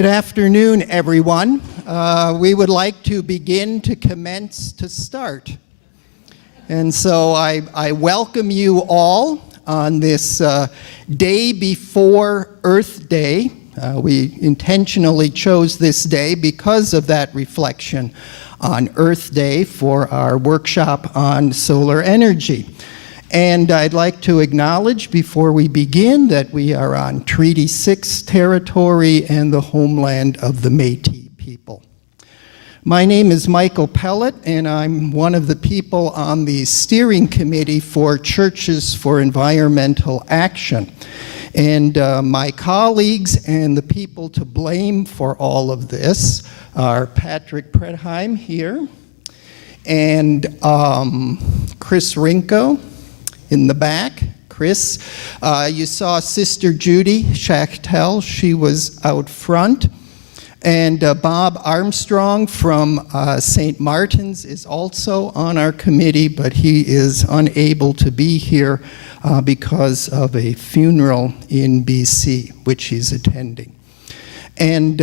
Good afternoon, everyone. We would like to begin to commence to start. And so I welcome you all on this day before Earth Day. We intentionally chose this day because of that reflection on Earth Day for our workshop on solar energy. And I'd like to acknowledge before we begin that we are on Treaty 6 territory and the homeland of the Métis people. My name is Michael Pellet, and I'm one of the people on the steering committee for Churches for Environmental Action. And my colleagues and the people to blame for all of this are Patrick Prebble here, and Chris Rinko in the back. Chris, you saw Sister Judy Schachtel, she was out front. And Bob Armstrong from St. Martin's is also on our committee, but he is unable to be here because of a funeral in BC, which he's attending. And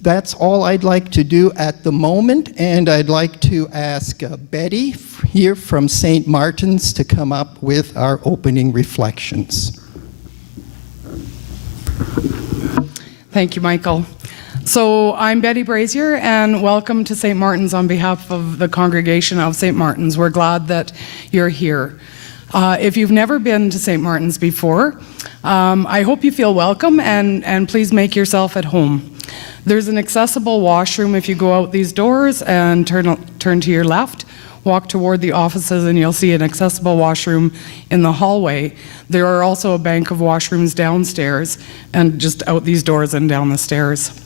that's all I'd like to do at the moment, and I'd like to ask Betty here from St. Martin's to come up with our opening reflections. Thank you, Michael. So I'm Betty Brazier, and welcome to St. Martin's on behalf of the congregation of St. Martin's. We're glad that you're here. If you've never been to St. Martin's before, I hope you feel welcome, and please make yourself at home. There's an accessible washroom if you go out these doors and turn to your left, walk toward the offices, and you'll see an accessible washroom in the hallway. There are also a bank of washrooms downstairs and just out these doors and down the stairs.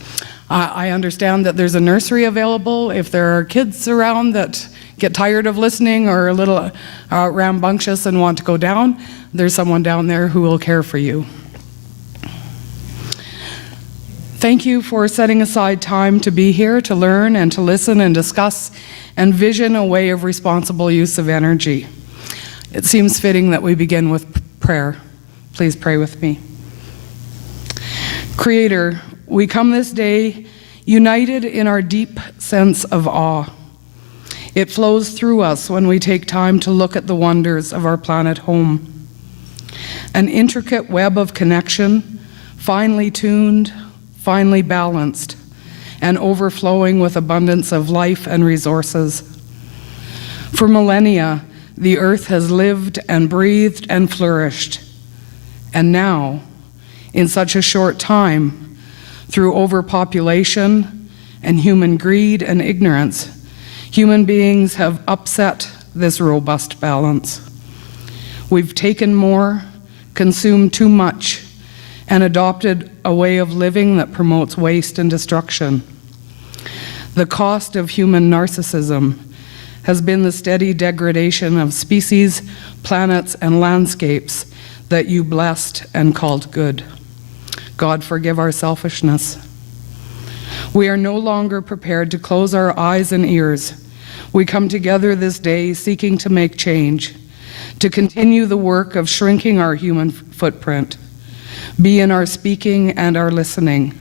I understand that there's a nursery available if there are kids around that get tired of listening or a little rambunctious and want to go down. There's someone down there who will care for you. Thank you for setting aside time to be here, to learn and to listen and discuss and vision a way of responsible use of energy. It seems fitting that we begin with prayer. Please pray with me. Creator, we come this day united in our deep sense of awe. It flows through us when we take time to look at the wonders of our planet home. An intricate web of connection, finely tuned, finely balanced, and overflowing with abundance of life and resources. For millennia, the earth has lived and breathed and flourished. And now, in such a short time, through overpopulation and human greed and ignorance, human beings have upset this robust balance. We've taken more, consumed too much, and adopted a way of living that promotes waste and destruction. The cost of human narcissism has been the steady degradation of species, planets, and landscapes that you blessed and called good. God, forgive our selfishness. We are no longer prepared to close our eyes and ears. We come together this day seeking to make change, to continue the work of shrinking our human footprint, be in our speaking and our listening,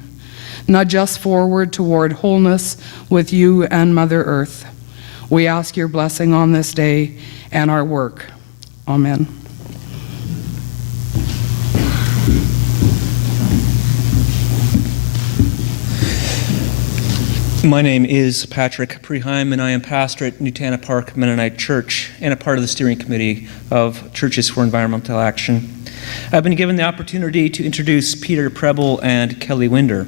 nudge us forward toward wholeness with you and Mother Earth. We ask your blessing on this day and our work. Amen. My name is Patrick Prebble, and I am pastor at Nutana Park Mennonite Church and a part of the steering committee of Churches for Environmental Action. I've been given the opportunity to introduce Peter Prebble and Kelly Winder.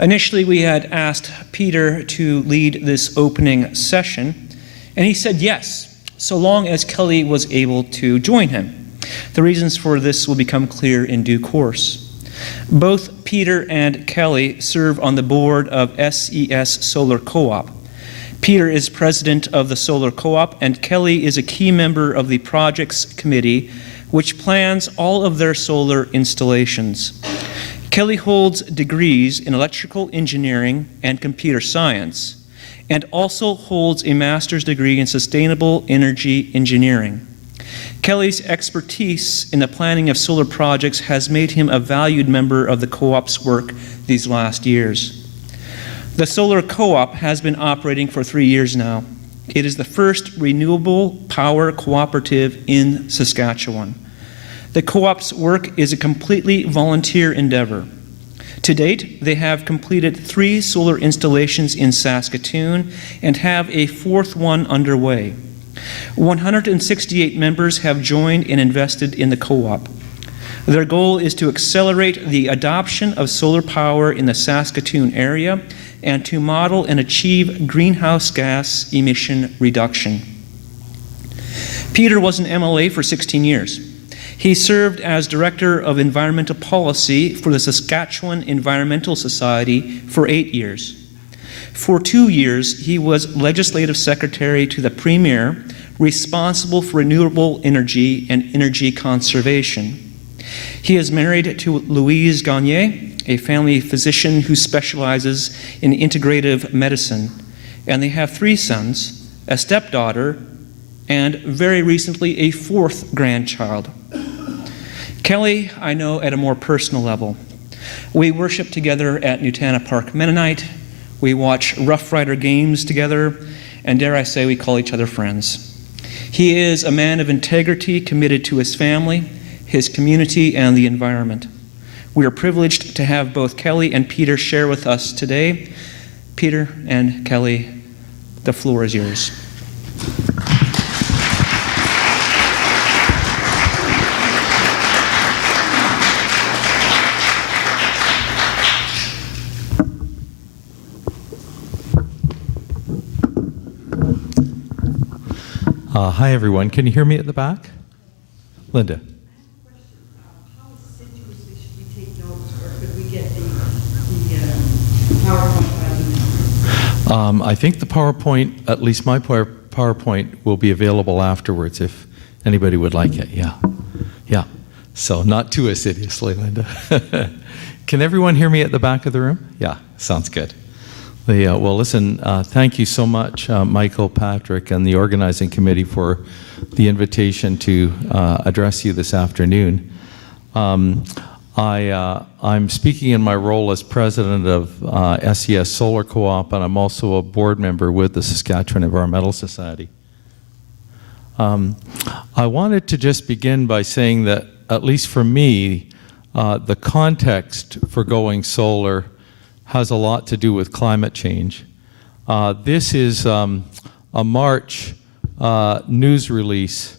Initially, we had asked Peter to lead this opening session, and he said yes, so long as Kelly was able to join him. The reasons for this will become clear in due course. Both Peter and Kelly serve on the board of SES Solar Co-op. Peter is president of the Solar Co-op, and Kelly is a key member of the projects committee, which plans all of their solar installations. Kelly holds degrees in electrical engineering and computer science, and also holds a master's degree in sustainable energy engineering. Kelly's expertise in the planning of solar projects has made him a valued member of the co-op's work these last years. The solar co-op has been operating for 3 years now. It is the first renewable power cooperative in Saskatchewan. The co-op's work is a completely volunteer endeavor. To date, they have completed 3 solar installations in Saskatoon and have a 4th one underway. 168 members have joined and invested in the co-op. Their goal is to accelerate the adoption of solar power in the Saskatoon area and to model and achieve greenhouse gas emission reduction. Peter was an MLA for 16 years. He served as Director of Environmental Policy for the Saskatchewan Environmental Society for 8 years. For 2 years, he was Legislative Secretary to the Premier, responsible for renewable energy and energy conservation. He is married to Louise Gagne, a family physician who specializes in integrative medicine, and they have 3 sons, a stepdaughter, and very recently a 4th grandchild. Kelly, I know at a more personal level. We worship together at Nutana Park Mennonite. We watch Rough Rider games together, and dare I say, we call each other friends. He is a man of integrity, committed to his family, his community, and the environment. We are privileged to have both Kelly and Peter share with us today. Peter and Kelly, the floor is yours. Hi, everyone. Can you hear me at the back? Linda. How assiduously should we take notes, or could we get the PowerPoint? I think the PowerPoint, at least my PowerPoint, will be available afterwards if anybody would like it. Yeah. So not too assiduously, Linda. Can everyone hear me at the back of the room? Yeah, sounds good. Well, listen, thank you so much, Michael, Patrick, and the organizing committee for the invitation to address you this afternoon. I'm speaking in my role as president of SES Solar Co-op, and I'm also a board member with the Saskatchewan Environmental Society. I wanted to just begin by saying that, at least for me, the context for going solar has a lot to do with climate change. This is a March news release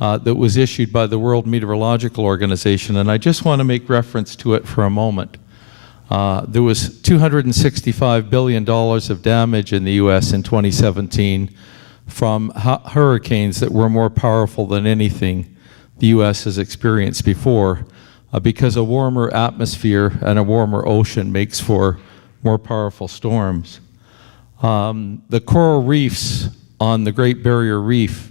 that was issued by the World Meteorological Organization, and I just want to make reference to it for a moment. There was $265 billion of damage in the U.S. in 2017 from hurricanes that were more powerful than anything the U.S. has experienced before, because a warmer atmosphere and a warmer ocean makes for more powerful storms. The coral reefs on the Great Barrier Reef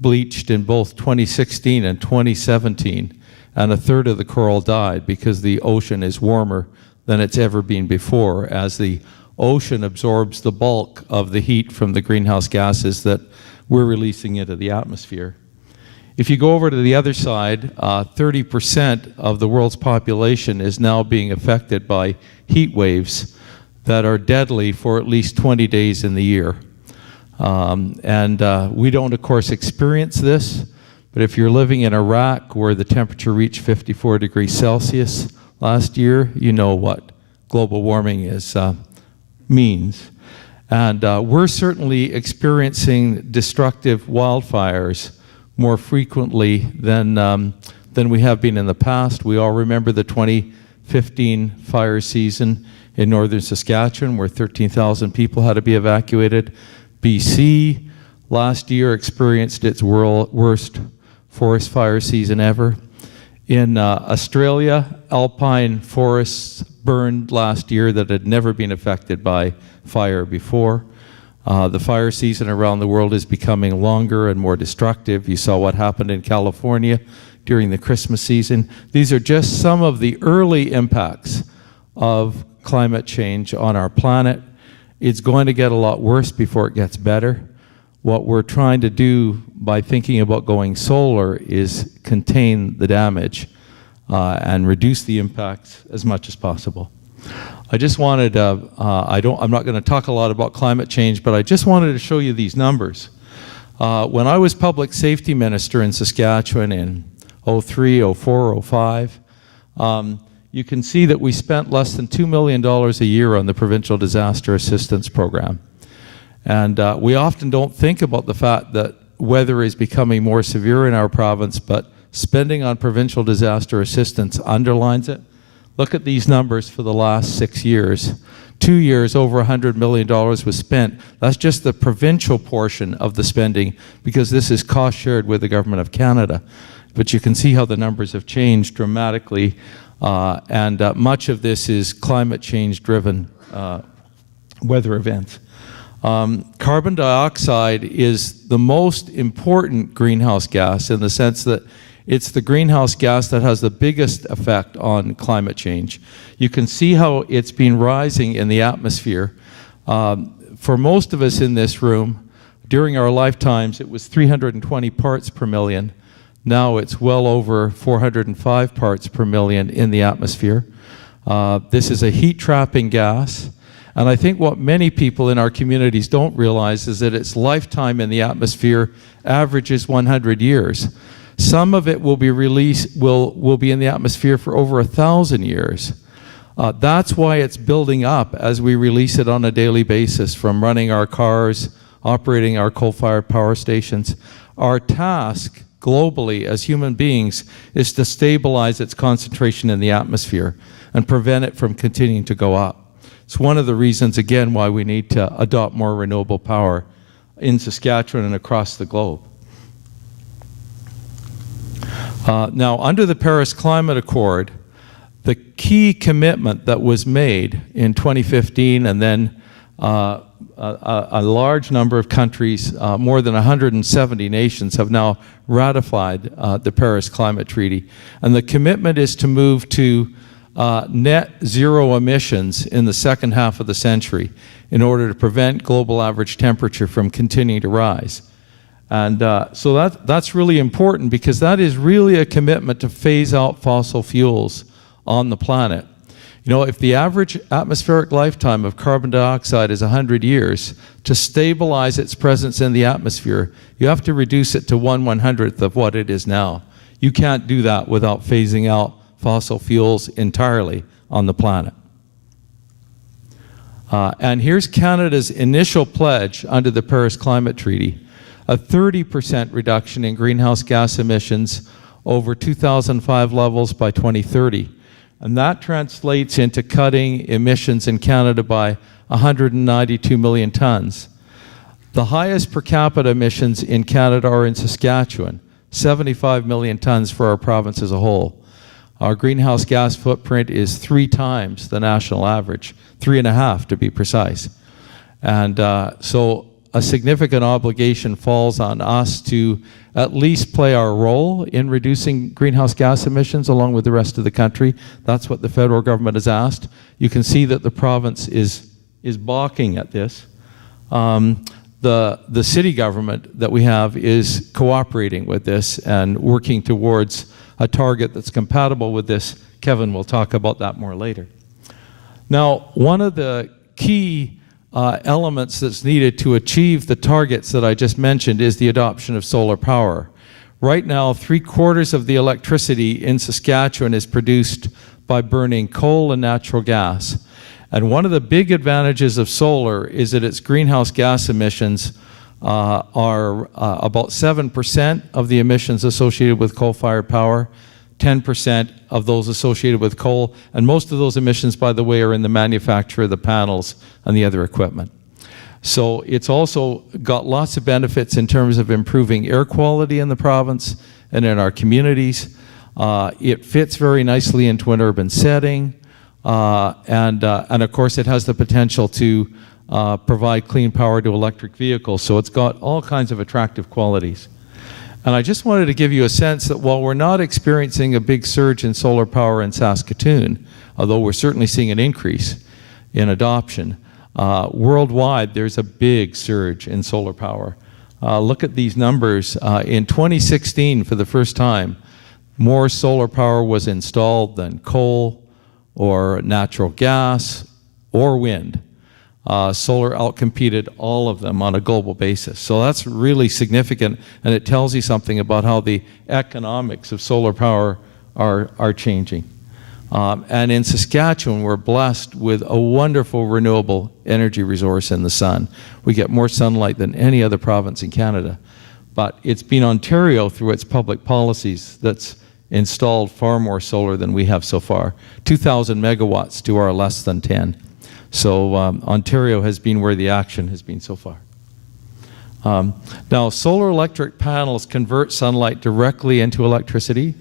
bleached in both 2016 and 2017, and a third of the coral died because the ocean is warmer than it's ever been before, as the ocean absorbs the bulk of the heat from the greenhouse gases that we're releasing into the atmosphere. If you go over to the other side, 30% of the world's population is now being affected by heat waves that are deadly for at least 20 days in the year. We don't, of course, experience this, but if you're living in Iraq where the temperature reached 54 degrees Celsius last year, you know what global warming means. And we're certainly experiencing destructive wildfires more frequently than we have been in the past. We all remember the 2015 fire season in northern Saskatchewan, where 13,000 people had to be evacuated. BC last year experienced its worst forest fire season ever. In Australia, alpine forests burned last year that had never been affected by fire before. The fire season around the world is becoming longer and more destructive. You saw what happened in California during the Christmas season. These are just some of the early impacts of climate change on our planet. It's going to get a lot worse before it gets better. what we're trying to do by thinking about going solar is contain the damage and reduce the impacts as much as possible. I just wanted, I'm not going to talk a lot about climate change, but I just wanted to show you these numbers. When I was public safety minister in Saskatchewan in 03, 04, 05, you can see that we spent less than $2 million a year on the Provincial Disaster Assistance Program. And we often don't think about the fact that weather is becoming more severe in our province, but spending on provincial disaster assistance underlines it. Look at these numbers for the last 6 years. 2 years, over $100 million was spent. That's just the provincial portion of the spending, because this is cost shared with the Government of Canada. But you can see how the numbers have changed dramatically, and much of this is climate change driven weather events. Carbon dioxide is the most important greenhouse gas in the sense that it's the greenhouse gas that has the biggest effect on climate change. You can see how it's been rising in the atmosphere. For most of us in this room, during our lifetimes, it was 320 parts per million. Now it's well over 405 parts per million in the atmosphere. This is a heat-trapping gas. And I think what many people in our communities don't realize is that its lifetime in the atmosphere averages 100 years. Some of it will be released, will be in the atmosphere for over 1,000 years. That's why it's building up as we release it on a daily basis from running our cars, operating our coal-fired power stations. Our task globally as human beings is to stabilize its concentration in the atmosphere and prevent it from continuing to go up. It's one of the reasons, again, why we need to adopt more renewable power in Saskatchewan and across the globe. Now, under the Paris Climate Accord, the key commitment that was made in 2015, and then a large number of countries, more than 170 nations, have now ratified the Paris Climate Treaty. And the commitment is to move to net zero emissions in the second half of the century in order to prevent global average temperature from continuing to rise. And so that's really important, because that is really a commitment to phase out fossil fuels on the planet. You know, if the average atmospheric lifetime of carbon dioxide is 100 years, to stabilize its presence in the atmosphere, you have to reduce it to 1/100th of what it is now. You can't do that without phasing out fossil fuels entirely on the planet. And here's Canada's initial pledge under the Paris Climate Treaty: a 30% reduction in greenhouse gas emissions over 2005 levels by 2030. And that translates into cutting emissions in Canada by 192 million tons. The highest per capita emissions in Canada are in Saskatchewan, 75 million tons for our province as a whole. Our greenhouse gas footprint is 3 times the national average, 3.5 to be precise. And so a significant obligation falls on us to at least play our role in reducing greenhouse gas emissions along with the rest of the country. That's what the federal government has asked. You can see that the province is balking at this. The city government that we have is cooperating with this and working towards a target that's compatible with this. Kevin will talk about that more later. Now, one of the key elements that's needed to achieve the targets that I just mentioned is the adoption of solar power. Right now, 3/4 of the electricity in Saskatchewan is produced by burning coal and natural gas. And one of the big advantages of solar is that its greenhouse gas emissions are about 7% of the emissions associated with coal-fired power, 10% of those associated with coal, and most of those emissions, by the way, are in the manufacture of the panels and the other equipment. So it's also got lots of benefits in terms of improving air quality in the province and in our communities. It fits very nicely into an urban setting, and of course it has the potential to provide clean power to electric vehicles, so it's got all kinds of attractive qualities. And I just wanted to give you a sense that while we're not experiencing a big surge in solar power in Saskatoon, although we're certainly seeing an increase in adoption, worldwide there's a big surge in solar power. look at these numbers. In 2016, for the first time, more solar power was installed than coal or natural gas or wind. Solar outcompeted all of them on a global basis. So that's really significant, and it tells you something about how the economics of solar power are changing. And in Saskatchewan, we're blessed with a wonderful renewable energy resource in the sun. We get more sunlight than any other province in Canada. But it's been Ontario, through its public policies, that's installed far more solar than we have so far. 2,000 megawatts to our less than 10. So Ontario has been where the action has been so far. Now, solar electric panels convert sunlight directly into electricity.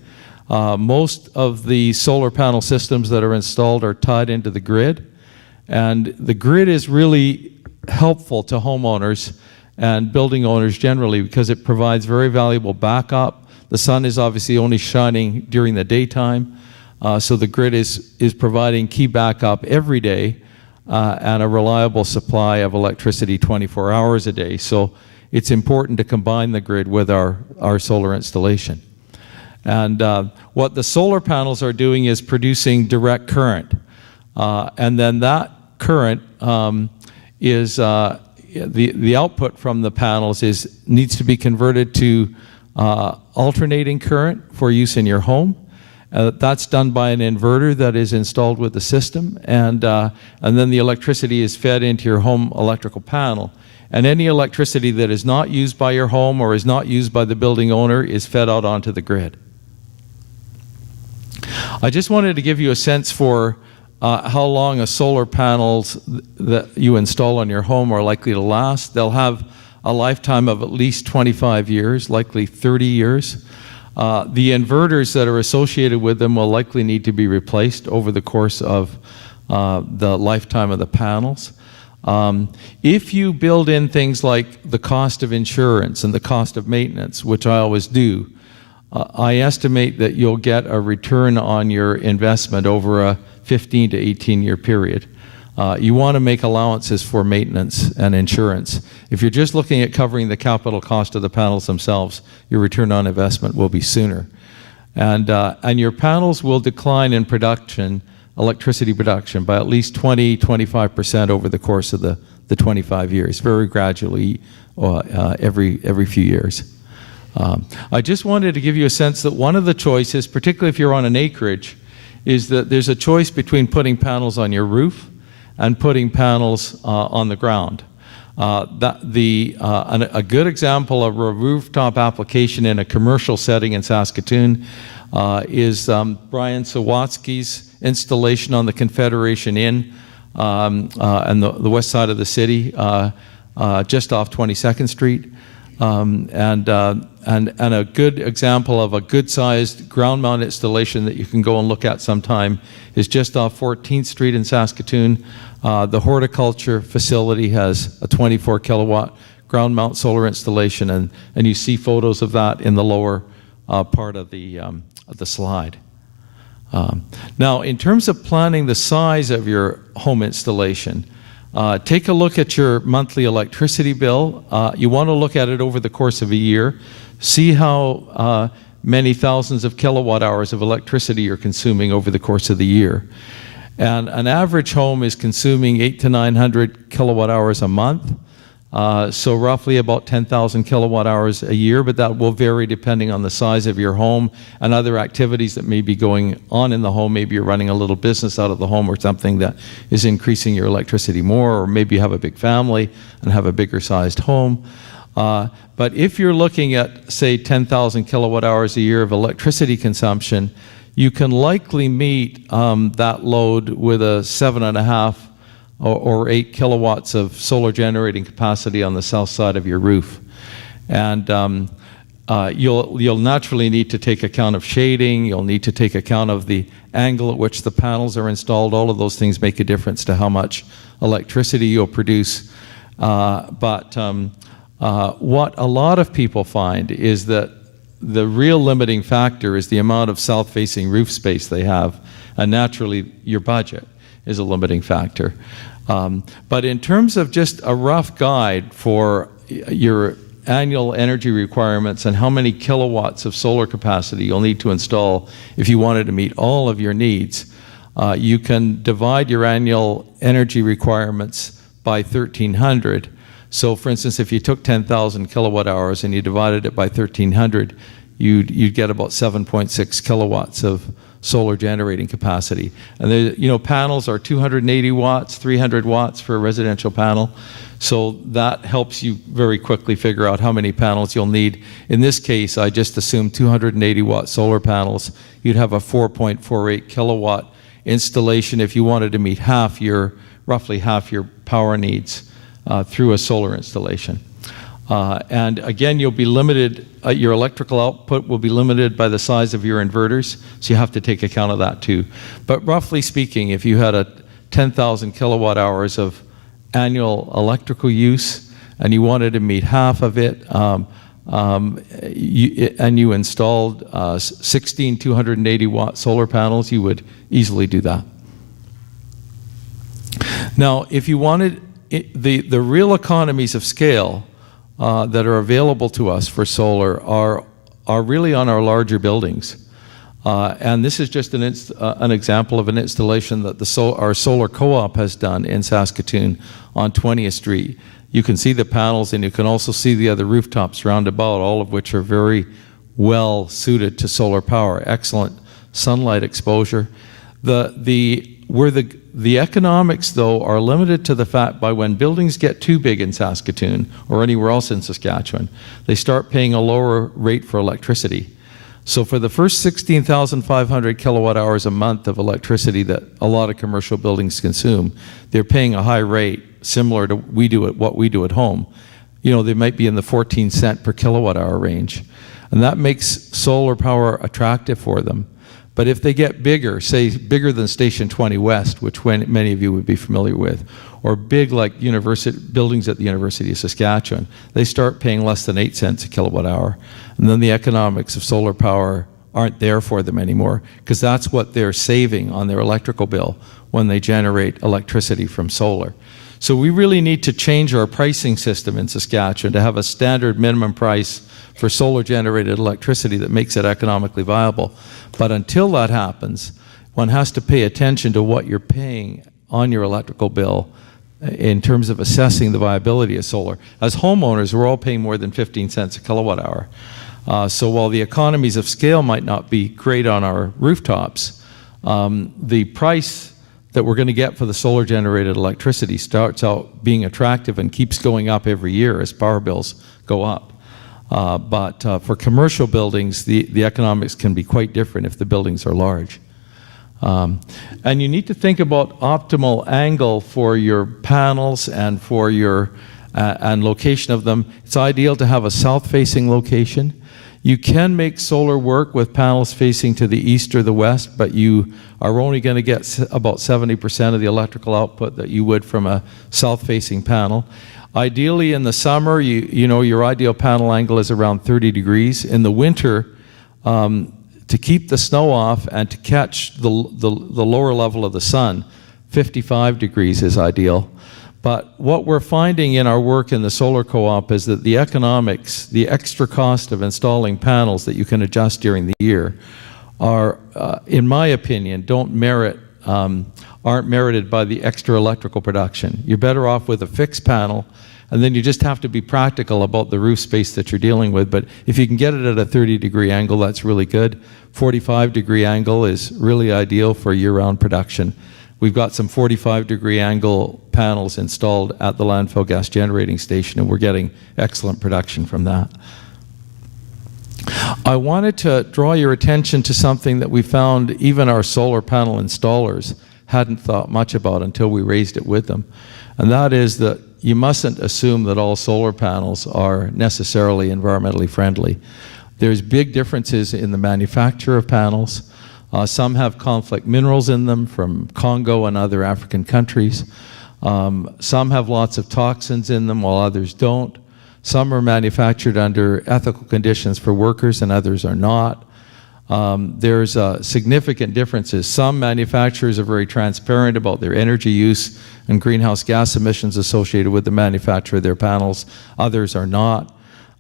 Most of the solar panel systems that are installed are tied into the grid. And the grid is really helpful to homeowners and building owners generally because it provides very valuable backup. The sun is obviously only shining during the daytime. So the grid is providing key backup every day and a reliable supply of electricity 24 hours a day. So it's important to combine the grid with our solar installation. And what the solar panels are doing is producing direct current. And then that current is, the output from the panels needs to be converted to alternating current for use in your home. That's done by an inverter that is installed with the system, and then the electricity is fed into your home electrical panel. And any electricity that is not used by your home or is not used by the building owner is fed out onto the grid. I just wanted to give you a sense for how long a solar panels that you install on your home are likely to last. They'll have a lifetime of at least 25 years, likely 30 years. The inverters that are associated with them will likely need to be replaced over the course of the lifetime of the panels. If you build in things like the cost of insurance and the cost of maintenance, which I always do, I estimate that you'll get a return on your investment over a 15 to 18-year period. You want to make allowances for maintenance and insurance. If you're just looking at covering the capital cost of the panels themselves, your return on investment will be sooner. And your panels will decline in production, electricity production, by at least 20–25% over the course of the 25 years, very gradually every few years. I just wanted to give you a sense that one of the choices, particularly if you're on an acreage, is that there's a choice between putting panels on your roof and putting panels on the ground. A good example of a rooftop application in a commercial setting in Saskatoon is Brian Sawatsky's installation on the Confederation Inn and the west side of the city, just off 22nd Street. And a good example of a good-sized ground-mount installation that you can go and look at sometime is just off 14th Street in Saskatoon. The horticulture facility has a 24-kilowatt ground-mount solar installation, and you see photos of that in the lower part of the slide. Now, in terms of planning the size of your home installation, take a look at your monthly electricity bill. You want to look at it over the course of a year. See how many thousands of kilowatt hours of electricity you're consuming over the course of the year. And an average home is consuming 800 to 900 kilowatt hours a month. So roughly about 10,000 kilowatt hours a year, but that will vary depending on the size of your home and other activities that may be going on in the home. Maybe you're running a little business out of the home or something that is increasing your electricity more, or maybe you have a big family and have a bigger sized home. But if you're looking at, say, 10,000 kilowatt hours a year of electricity consumption, you can likely meet that load with a 7.5 or 8 kilowatts of solar generating capacity on the south side of your roof. And you'll naturally need to take account of shading, you'll need to take account of the angle at which the panels are installed. All of those things make a difference to how much electricity you'll produce. But what a lot of people find is that the real limiting factor is the amount of south-facing roof space they have, and naturally your budget is a limiting factor. But in terms of just a rough guide for your annual energy requirements and how many kilowatts of solar capacity you'll need to install if you wanted to meet all of your needs, you can divide your annual energy requirements by 1,300. So for instance, if you took 10,000 kilowatt hours and you divided it by 1,300, you'd get about 7.6 kilowatts of solar generating capacity. And panels are 280 watts, 300 watts for a residential panel. So that helps you very quickly figure out how many panels you'll need. In this case, I just assumed 280 watt solar panels. You'd have a 4.48 kilowatt installation if you wanted to meet roughly half your power needs through a solar installation. And again, you'll be limited, your electrical output will be limited by the size of your inverters, so you have to take account of that too. But roughly speaking, if you had a 10,000 kilowatt hours of annual electrical use and you wanted to meet half of it, and you installed 16 280 watt solar panels, you would easily do that. Now, if you wanted the real economies of scale that are available to us for solar are really on our larger buildings. And this is just an example of an installation that our solar co-op has done in Saskatoon on 20th Street. You can see the panels and you can also see the other rooftops round about, all of which are very well suited to solar power. Excellent sunlight exposure. The economics, though, are limited to the fact by when buildings get too big in Saskatoon or anywhere else in Saskatchewan, they start paying a lower rate for electricity. So for the first 16,500 kilowatt hours a month of electricity that a lot of commercial buildings consume, they're paying a high rate similar to what we do at home. They might be in the 14 cent per kilowatt hour range. And that makes solar power attractive for them. But if they get bigger, say bigger than Station 20 West, which many of you would be familiar with, or big like buildings at the University of Saskatchewan, they start paying less than 8 cents a kilowatt hour. And then the economics of solar power aren't there for them anymore, because that's what they're saving on their electrical bill when they generate electricity from solar. So we really need to change our pricing system in Saskatchewan to have a standard minimum price for solar generated electricity that makes it economically viable. But until that happens, one has to pay attention to what you're paying on your electrical bill in terms of assessing the viability of solar. As homeowners, we're all paying more than 15 cents a kilowatt hour. So while the economies of scale might not be great on our rooftops, the price that we're going to get for the solar generated electricity starts out being attractive and keeps going up every year as power bills go up. But for commercial buildings, the economics can be quite different if the buildings are large. And you need to think about optimal angle for your panels and for your and location of them. It's ideal to have a south-facing location. You can make solar work with panels facing to the east or the west, but you are only going to get about 70% of the electrical output that you would from a south-facing panel. Ideally in the summer, your ideal panel angle is around 30 degrees. In the winter, to keep the snow off and to catch the lower level of the sun, 55 degrees is ideal. But what we're finding in our work in the solar co-op is that the economics, the extra cost of installing panels that you can adjust during the year are, in my opinion, aren't merited by the extra electrical production. You're better off with a fixed panel, and then you just have to be practical about the roof space that you're dealing with. But if you can get it at a 30-degree angle, that's really good. 45-degree angle is really ideal for year-round production. We've got some 45-degree angle panels installed at the landfill gas generating station, and we're getting excellent production from that. I wanted to draw your attention to something that we found even our solar panel installers hadn't thought much about until we raised it with them. And that is that you mustn't assume that all solar panels are necessarily environmentally friendly. There's big differences in the manufacture of panels. Some have conflict minerals in them from Congo and other African countries. Some have lots of toxins in them while others don't. Some are manufactured under ethical conditions for workers and others are not. There's significant differences. Some manufacturers are very transparent about their energy use and greenhouse gas emissions associated with the manufacture of their panels. Others are not.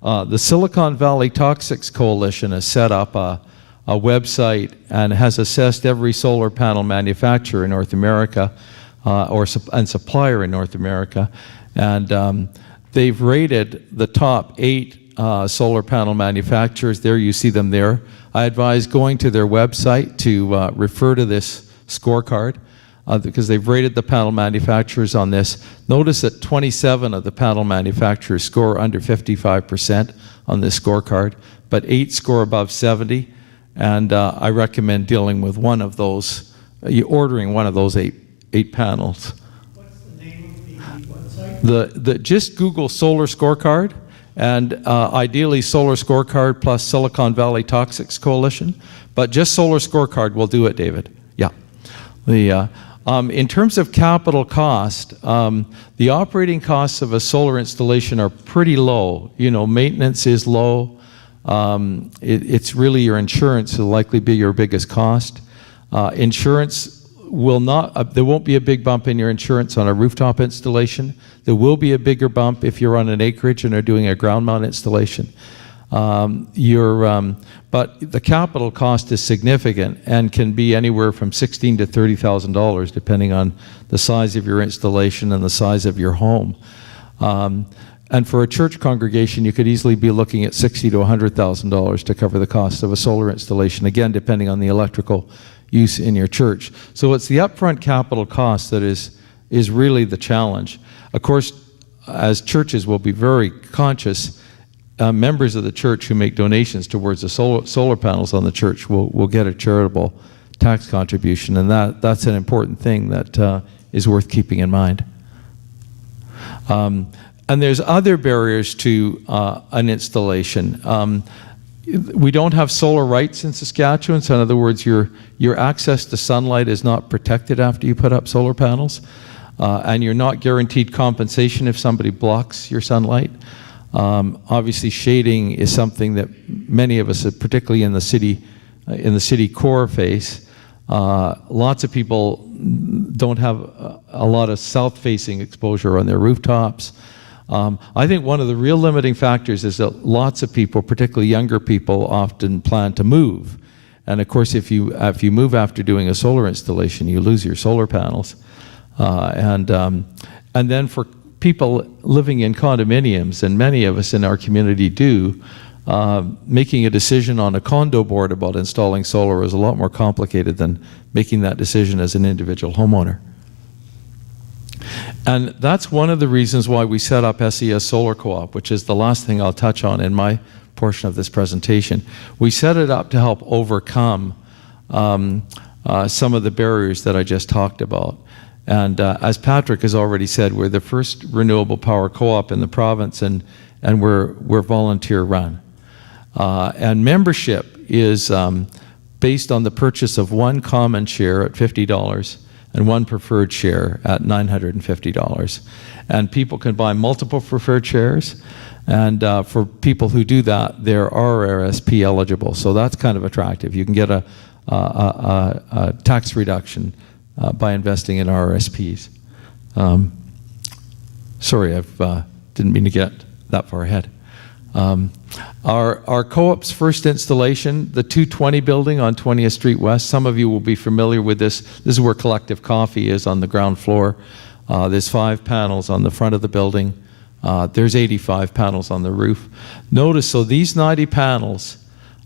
The Silicon Valley Toxics Coalition has set up a website and has assessed every solar panel manufacturer in North America and supplier in North America. And they've rated the top 8 solar panel manufacturers. There, you see them there. I advise going to their website to refer to this scorecard because they've rated the panel manufacturers on this. Notice that 27 of the panel manufacturers score under 55% on this scorecard, but 8 score above 70. And I recommend dealing with one of those, ordering one of those eight panels. What's the name of the website? Just Google solar scorecard, and ideally solar scorecard plus Silicon Valley Toxics Coalition, but just solar scorecard will do it, David. Yeah. In terms of capital cost, the operating costs of a solar installation are pretty low. You know, maintenance is low. It's really your insurance will likely be your biggest cost. Insurance will not, there won't be a big bump in your insurance on a rooftop installation. There will be a bigger bump if you're on an acreage and are doing a ground mount installation. But the capital cost is significant and can be anywhere from $16,000 to $30,000 depending on the size of your installation and the size of your home. And for a church congregation, you could easily be looking at $60,000 to $100,000 to cover the cost of a solar installation, again, depending on the electrical use in your church. So it's the upfront capital cost that is really the challenge. Of course, as churches will be very conscious, members of the church who make donations towards the solar panels on the church will get a charitable tax contribution, and that's an important thing that is worth keeping in mind. And there's other barriers to an installation. We don't have solar rights in Saskatchewan, so in other words, your access to sunlight is not protected after you put up solar panels, and you're not guaranteed compensation if somebody blocks your sunlight. Obviously, shading is something that many of us, particularly in the city core, face. Lots of people don't have a lot of south-facing exposure on their rooftops. I think one of the real limiting factors is that lots of people, particularly younger people, often plan to move. And of course, if you move after doing a solar installation, you lose your solar panels. And then for people living in condominiums, and many of us in our community do, making a decision on a condo board about installing solar is a lot more complicated than making that decision as an individual homeowner. And that's one of the reasons why we set up SES Solar Co-op, which is the last thing I'll touch on in my portion of this presentation. We set it up to help overcome some of the barriers that I just talked about. And as Patrick has already said, we're the first renewable power co-op in the province, and we're volunteer run. And membership is based on the purchase of one common share at $50 and one preferred share at $950. And people can buy multiple preferred shares, and for people who do that, they're RRSP eligible. So that's kind of attractive. You can get a tax reduction by investing in RRSPs. Sorry, I didn't mean to get that far ahead. Our co-op's first installation, the 220 building on 20th Street West, some of you will be familiar with this. This is where Collective Coffee is on the ground floor. There's 5 panels on the front of the building. There's 85 panels on the roof. Notice, so these 90 panels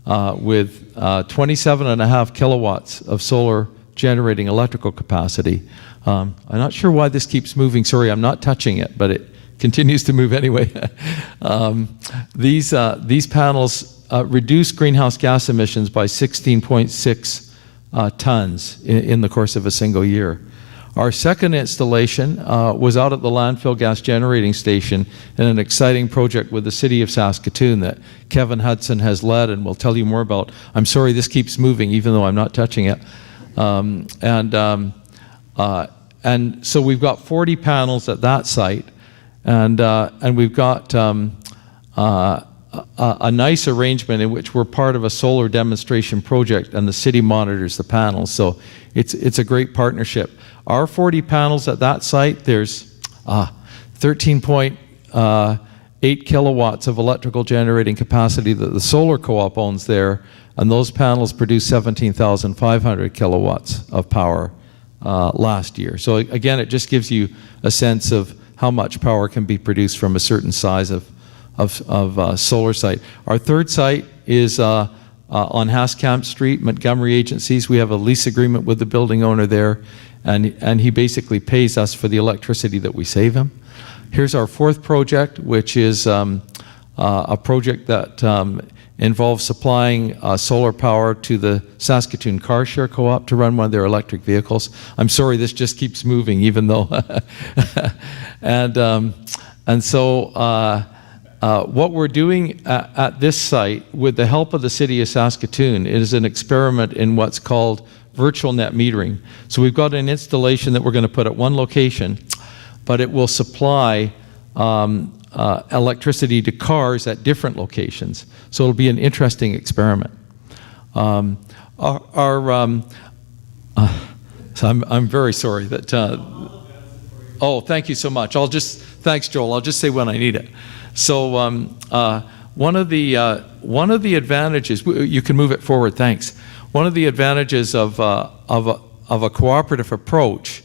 with 27.5 kilowatts of solar generating electrical capacity. I'm not sure why this keeps moving. Sorry, I'm not touching it, but it continues to move anyway. These panels reduce greenhouse gas emissions by 16.6 tons in the course of a single year. Our second installation was out at the landfill gas generating station in an exciting project with the city of Saskatoon that Kevin Hudson has led and will tell you more about. I'm sorry this keeps moving even though I'm not touching it. And so we've got 40 panels at that site, and we've got a nice arrangement in which we're part of a solar demonstration project, and the city monitors the panels. So it's a great partnership. Our 40 panels at that site, there's 13.8 8 kilowatts of electrical generating capacity that the solar co-op owns there, and those panels produce 17,500 kilowatts of power last year. So again, it just gives you a sense of how much power can be produced from a certain size of solar site. Our third site is on Haskamp Street, Montgomery Agencies. We have a lease agreement with the building owner there, and he basically pays us for the electricity that we save him. Here's our fourth project, which is a project that involves supplying solar power to the Saskatoon Car Share Co-op to run one of their electric vehicles. I'm sorry, this just keeps moving, even though. And so what we're doing at this site, with the help of the City of Saskatoon, is an experiment in what's called virtual net metering. So we've got an installation that we're going to put at one location, but it will supply electricity to cars at different locations. So it'll be an interesting experiment. So I'm very sorry that. Oh, thank you so much. Thanks, Joel. I'll just say when I need it. So one of the advantages, you can move it forward. Thanks. One of the advantages of a cooperative approach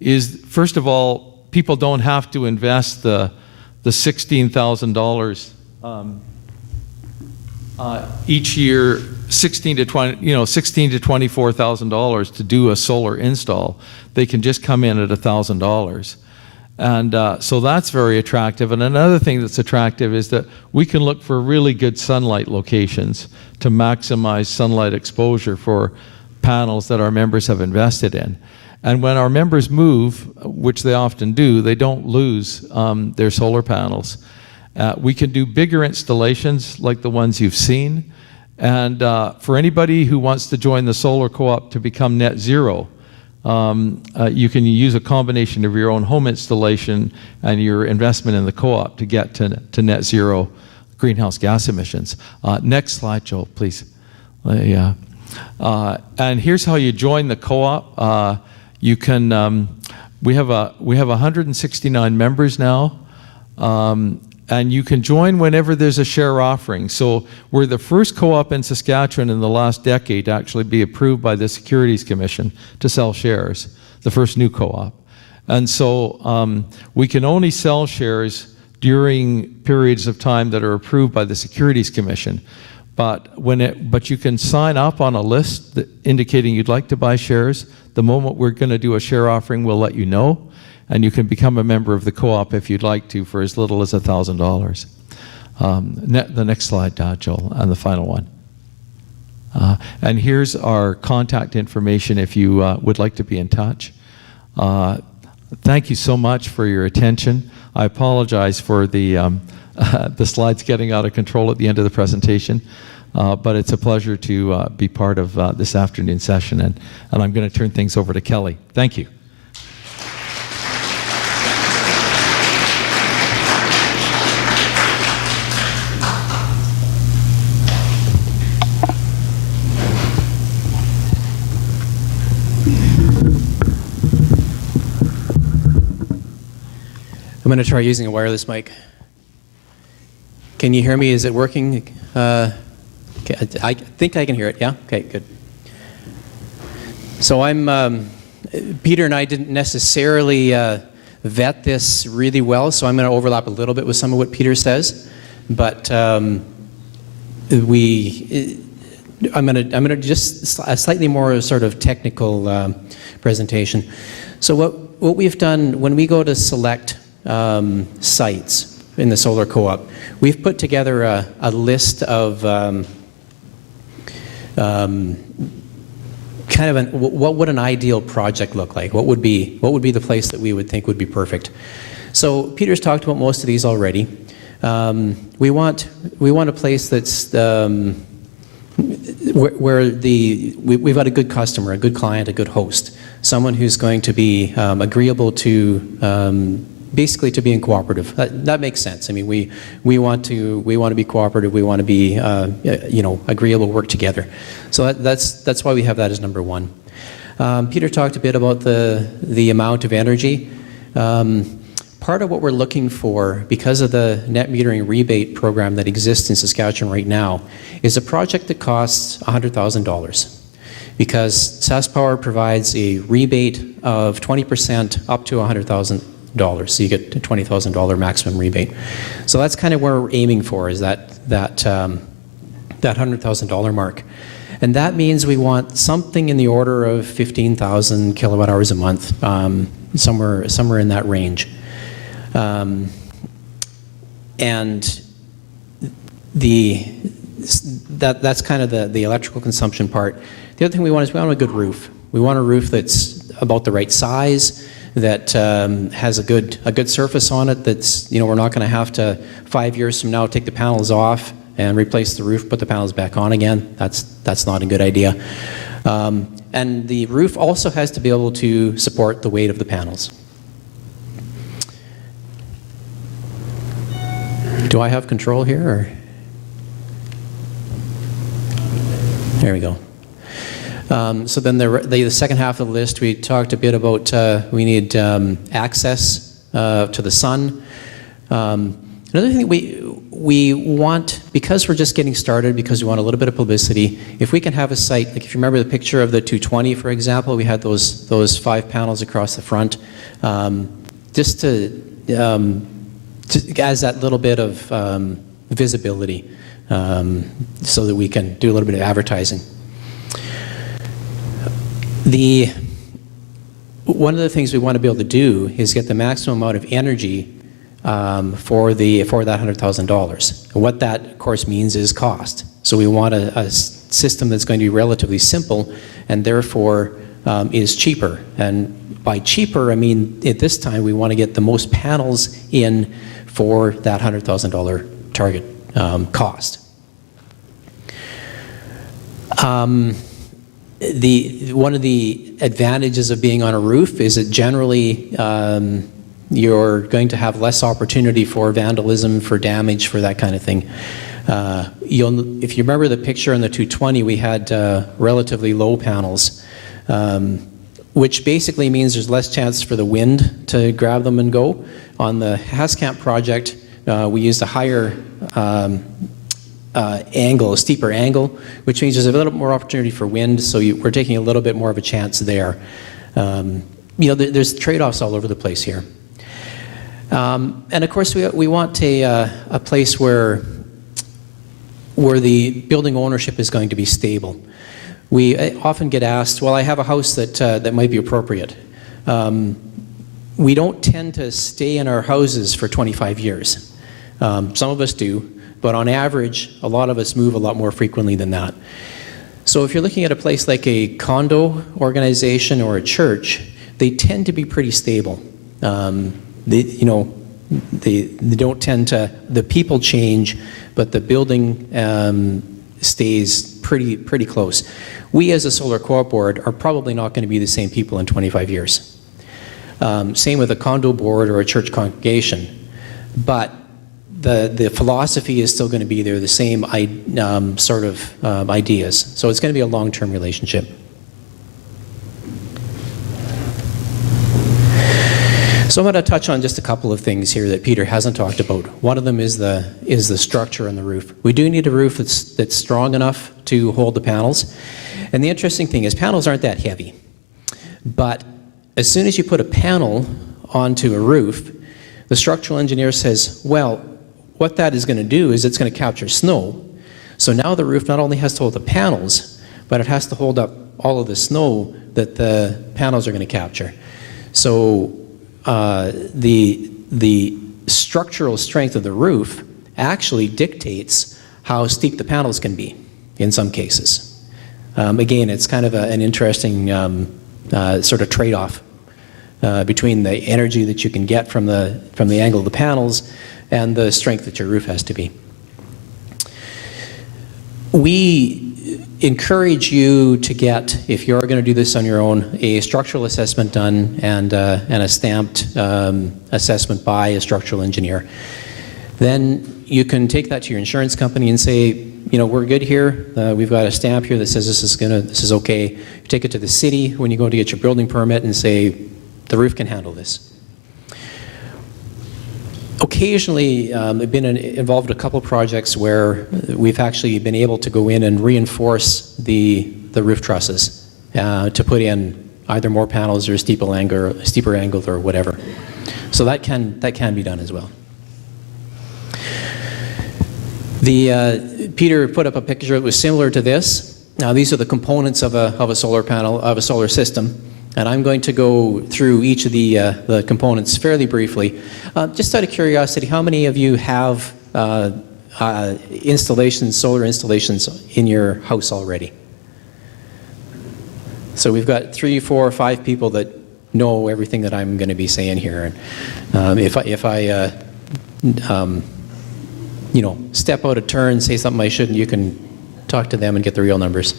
is, first of all, people don't have to invest the $16,000 each year, $16,000 to $24,000 to do a solar install. They can just come in at $1,000. And so that's very attractive. And another thing that's attractive is that we can look for really good sunlight locations to maximize sunlight exposure for panels that our members have invested in. And when our members move, which they often do, they don't lose their solar panels. We can do bigger installations like the ones you've seen. And for anybody who wants to join the solar co-op to become net zero, you can use a combination of your own home installation and your investment in the co-op to get to net zero greenhouse gas emissions. Next slide, Joel, please. And here's how you join the co-op. You can. We have 169 members now. And you can join whenever there's a share offering. So we're the first co-op in Saskatchewan in the last decade to actually be approved by the Securities Commission to sell shares, the first new co-op. And so we can only sell shares during periods of time that are approved by the Securities Commission. But you can sign up on a list indicating you'd like to buy shares. The moment we're going to do a share offering, we'll let you know. And you can become a member of the co-op if you'd like to for as little as $1,000. The next slide, Joel, and the final one. And here's our contact information if you would like to be in touch. Thank you so much for your attention. I apologize for the slides getting out of control at the end of the presentation. But it's a pleasure to be part of this afternoon session. And I'm going to turn things over to Kelly. Thank you. I'm going to try using a wireless mic. Can you hear me? Is it working? Okay, I think I can hear it. Yeah? Okay, good. So Peter and I didn't necessarily vet this really well, so I'm going to overlap a little bit with some of what Peter says. But I'm going to just a slightly more sort of technical presentation. So what we've done when we go to select sites in the solar co-op, we've put together a list of what would an ideal project look like? What would be the place that we would think would be perfect? So Peter's talked about most of these already. We want a place that's where we've got a good customer, a good client, a good host, someone who's going to be agreeable to basically to being cooperative. That makes sense. I mean, we want to be cooperative. We want to be agreeable, work together. So that's why we have that as number one. Peter talked a bit about the amount of energy. Part part of what we're looking for, because of the net metering rebate program that exists in Saskatchewan right now, is a project that costs $100,000. Because SaskPower provides a rebate of 20% up to $100,000. So you get a $20,000 maximum rebate. So that's kind of where we're aiming for, is that $100,000 mark. And that means we want something in the order of 15,000 kilowatt hours a month, somewhere in that range. And that's kind of the electrical consumption part. The other thing we want is we want a good roof. We want a roof that's about the right size, that has a good surface on it, that's, we're not going to have to 5 years from now take the panels off and replace the roof, put the panels back on again. That's not a good idea. And the roof also has to be able to support the weight of the panels. Do I have control here? Or? There we go. So then the second half of the list, we talked a bit about we need access to the sun. Another thing we want, because we're just getting started, because we want a little bit of publicity, if we can have a site, like if you remember the picture of the 220, for example, we had those 5 panels across the front, just to as that little bit of visibility, so that we can do a little bit of advertising. One of the things we want to be able to do is get the maximum amount of energy for that $100,000. What that, of course, means is cost. So we want a system that's going to be relatively simple and therefore is cheaper. And by cheaper, I mean at this time we want to get the most panels in for that $100,000 target cost. One of the advantages of being on a roof is that generally you're going to have less opportunity for vandalism, for damage, for that kind of thing. If you remember the picture in the 220, we had relatively low panels, which basically means there's less chance for the wind to grab them and go. On the Haskamp project, we used a higher angle, a steeper angle, which means there's a little bit more opportunity for wind, so we're taking a little bit more of a chance there. There's trade-offs all over the place here. And of course, we want a place where the building ownership is going to be stable. We often get asked, well, I have a house that might be appropriate. We don't tend to stay in our houses for 25 years. Some of us do, but on average, a lot of us move a lot more frequently than that. So if you're looking at a place like a condo organization or a church, they tend to be pretty stable. They don't tend to, the people change, but the building stays pretty close. We as a solar co-op board are probably not going to be the same people in 25 years. Same with a condo board or a church congregation. But the philosophy is still going to be there, the same sort of ideas. So it's going to be a long-term relationship. So I'm going to touch on just a couple of things here that Peter hasn't talked about. One of them is the structure on the roof. We do need a roof that's strong enough to hold the panels. And the interesting thing is panels aren't that heavy. But as soon as you put a panel onto a roof, the structural engineer says, well, what that is going to do is it's going to capture snow. So now the roof not only has to hold the panels, but it has to hold up all of the snow that the panels are going to capture. So the structural strength of the roof actually dictates how steep the panels can be in some cases. Again, it's kind of an interesting sort of trade-off between the energy that you can get from the angle of the panels and the strength that your roof has to be. We encourage you to get, if you're going to do this on your own, a structural assessment done and a stamped assessment by a structural engineer. Then you can take that to your insurance company and say, we're good here. We've got a stamp here that says this is okay. You take it to the city when you go to get your building permit and say, the roof can handle this. Occasionally, I've been involved in a couple of projects where we've actually been able to go in and reinforce the roof trusses to put in either more panels or steeper angle or whatever. So that can be done as well. Peter put up a picture that was similar to this. Now these are the components of a solar panel, of a solar system. And I'm going to go through each of the components fairly briefly. Just out of curiosity, how many of you have solar installations in your house already? So we've got 3, 4, 5 people that know everything that I'm going to be saying here. And if I step out of turn, say something I shouldn't, you can talk to them and get the real numbers.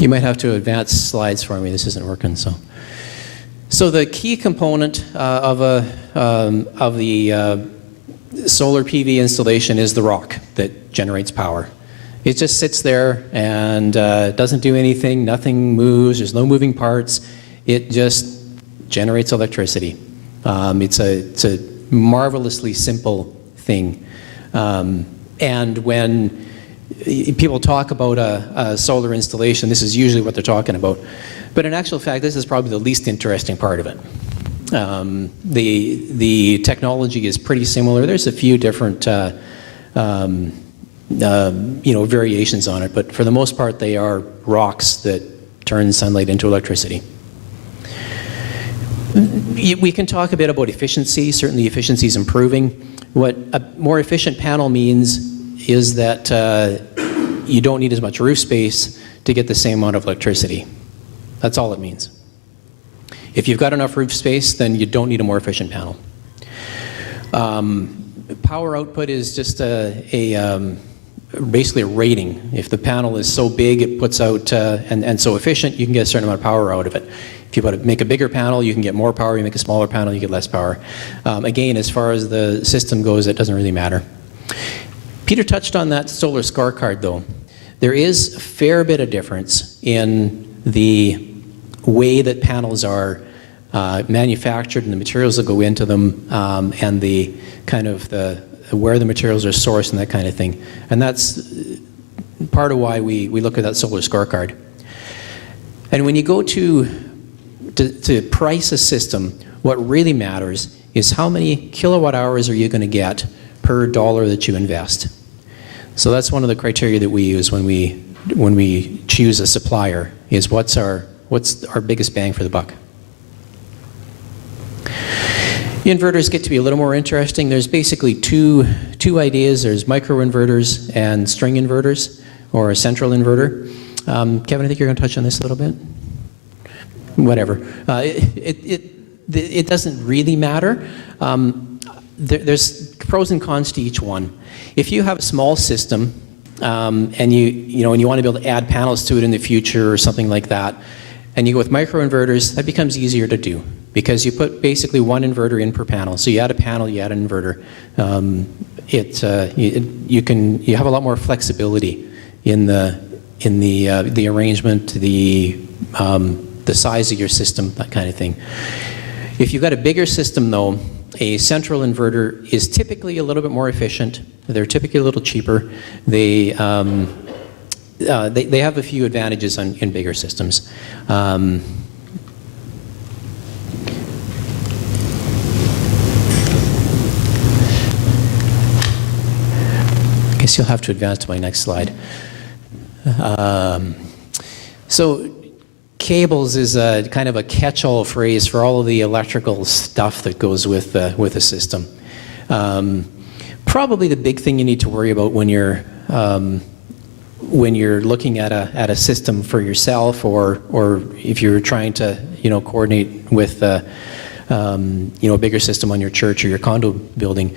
You might have to advance slides for me. This isn't working. So the key component of the solar PV installation is the rock that generates power. It just sits there and doesn't do anything. Nothing moves. There's no moving parts. It just generates electricity. It's a marvelously simple thing. And when people talk about a solar installation, this is usually what they're talking about. But in actual fact, this is probably the least interesting part of it. The technology is pretty similar. There's a few different variations on it, but for the most part, they are rocks that turn sunlight into electricity. We can talk a bit about efficiency. Certainly, efficiency is improving. What a more efficient panel means is that you don't need as much roof space to get the same amount of electricity. That's all it means. If you've got enough roof space, then you don't need a more efficient panel. Power output is just basically a rating. If the panel is so big, it puts out, and so efficient, you can get a certain amount of power out of it. If you make a bigger panel, you can get more power. You make a smaller panel, you get less power. Again, as far as the system goes, it doesn't really matter. Peter touched on that solar scorecard, though. There is a fair bit of difference in the way that panels are manufactured and the materials that go into them, and the kind of where the materials are sourced and that kind of thing. And that's part of why we look at that solar scorecard. And when you go to price a system, what really matters is how many kilowatt hours are you going to get per dollar that you invest. So that's one of the criteria that we use when we choose a supplier, is what's our biggest bang for the buck. The inverters get to be a little more interesting. There's basically two ideas. There's microinverters and string inverters, or a central inverter. Kevin, I think you're going to touch on this a little bit. Whatever. It doesn't really matter. There's pros and cons to each one. If you have a small system and you want to be able to add panels to it in the future or something like that, and you go with microinverters, that becomes easier to do because you put basically one inverter in per panel. So you add a panel, you add an inverter. You have a lot more flexibility in the arrangement, the size of your system, that kind of thing. If you've got a bigger system, though, a central inverter is typically a little bit more efficient. They're typically a little cheaper. They have a few advantages in bigger systems. I guess you'll have to advance to my next slide. So cables is a kind of a catch-all phrase for all of the electrical stuff that goes with a system. Probably the big thing you need to worry about when you're looking at a system for yourself, or if you're trying to coordinate with a bigger system on your church or your condo building,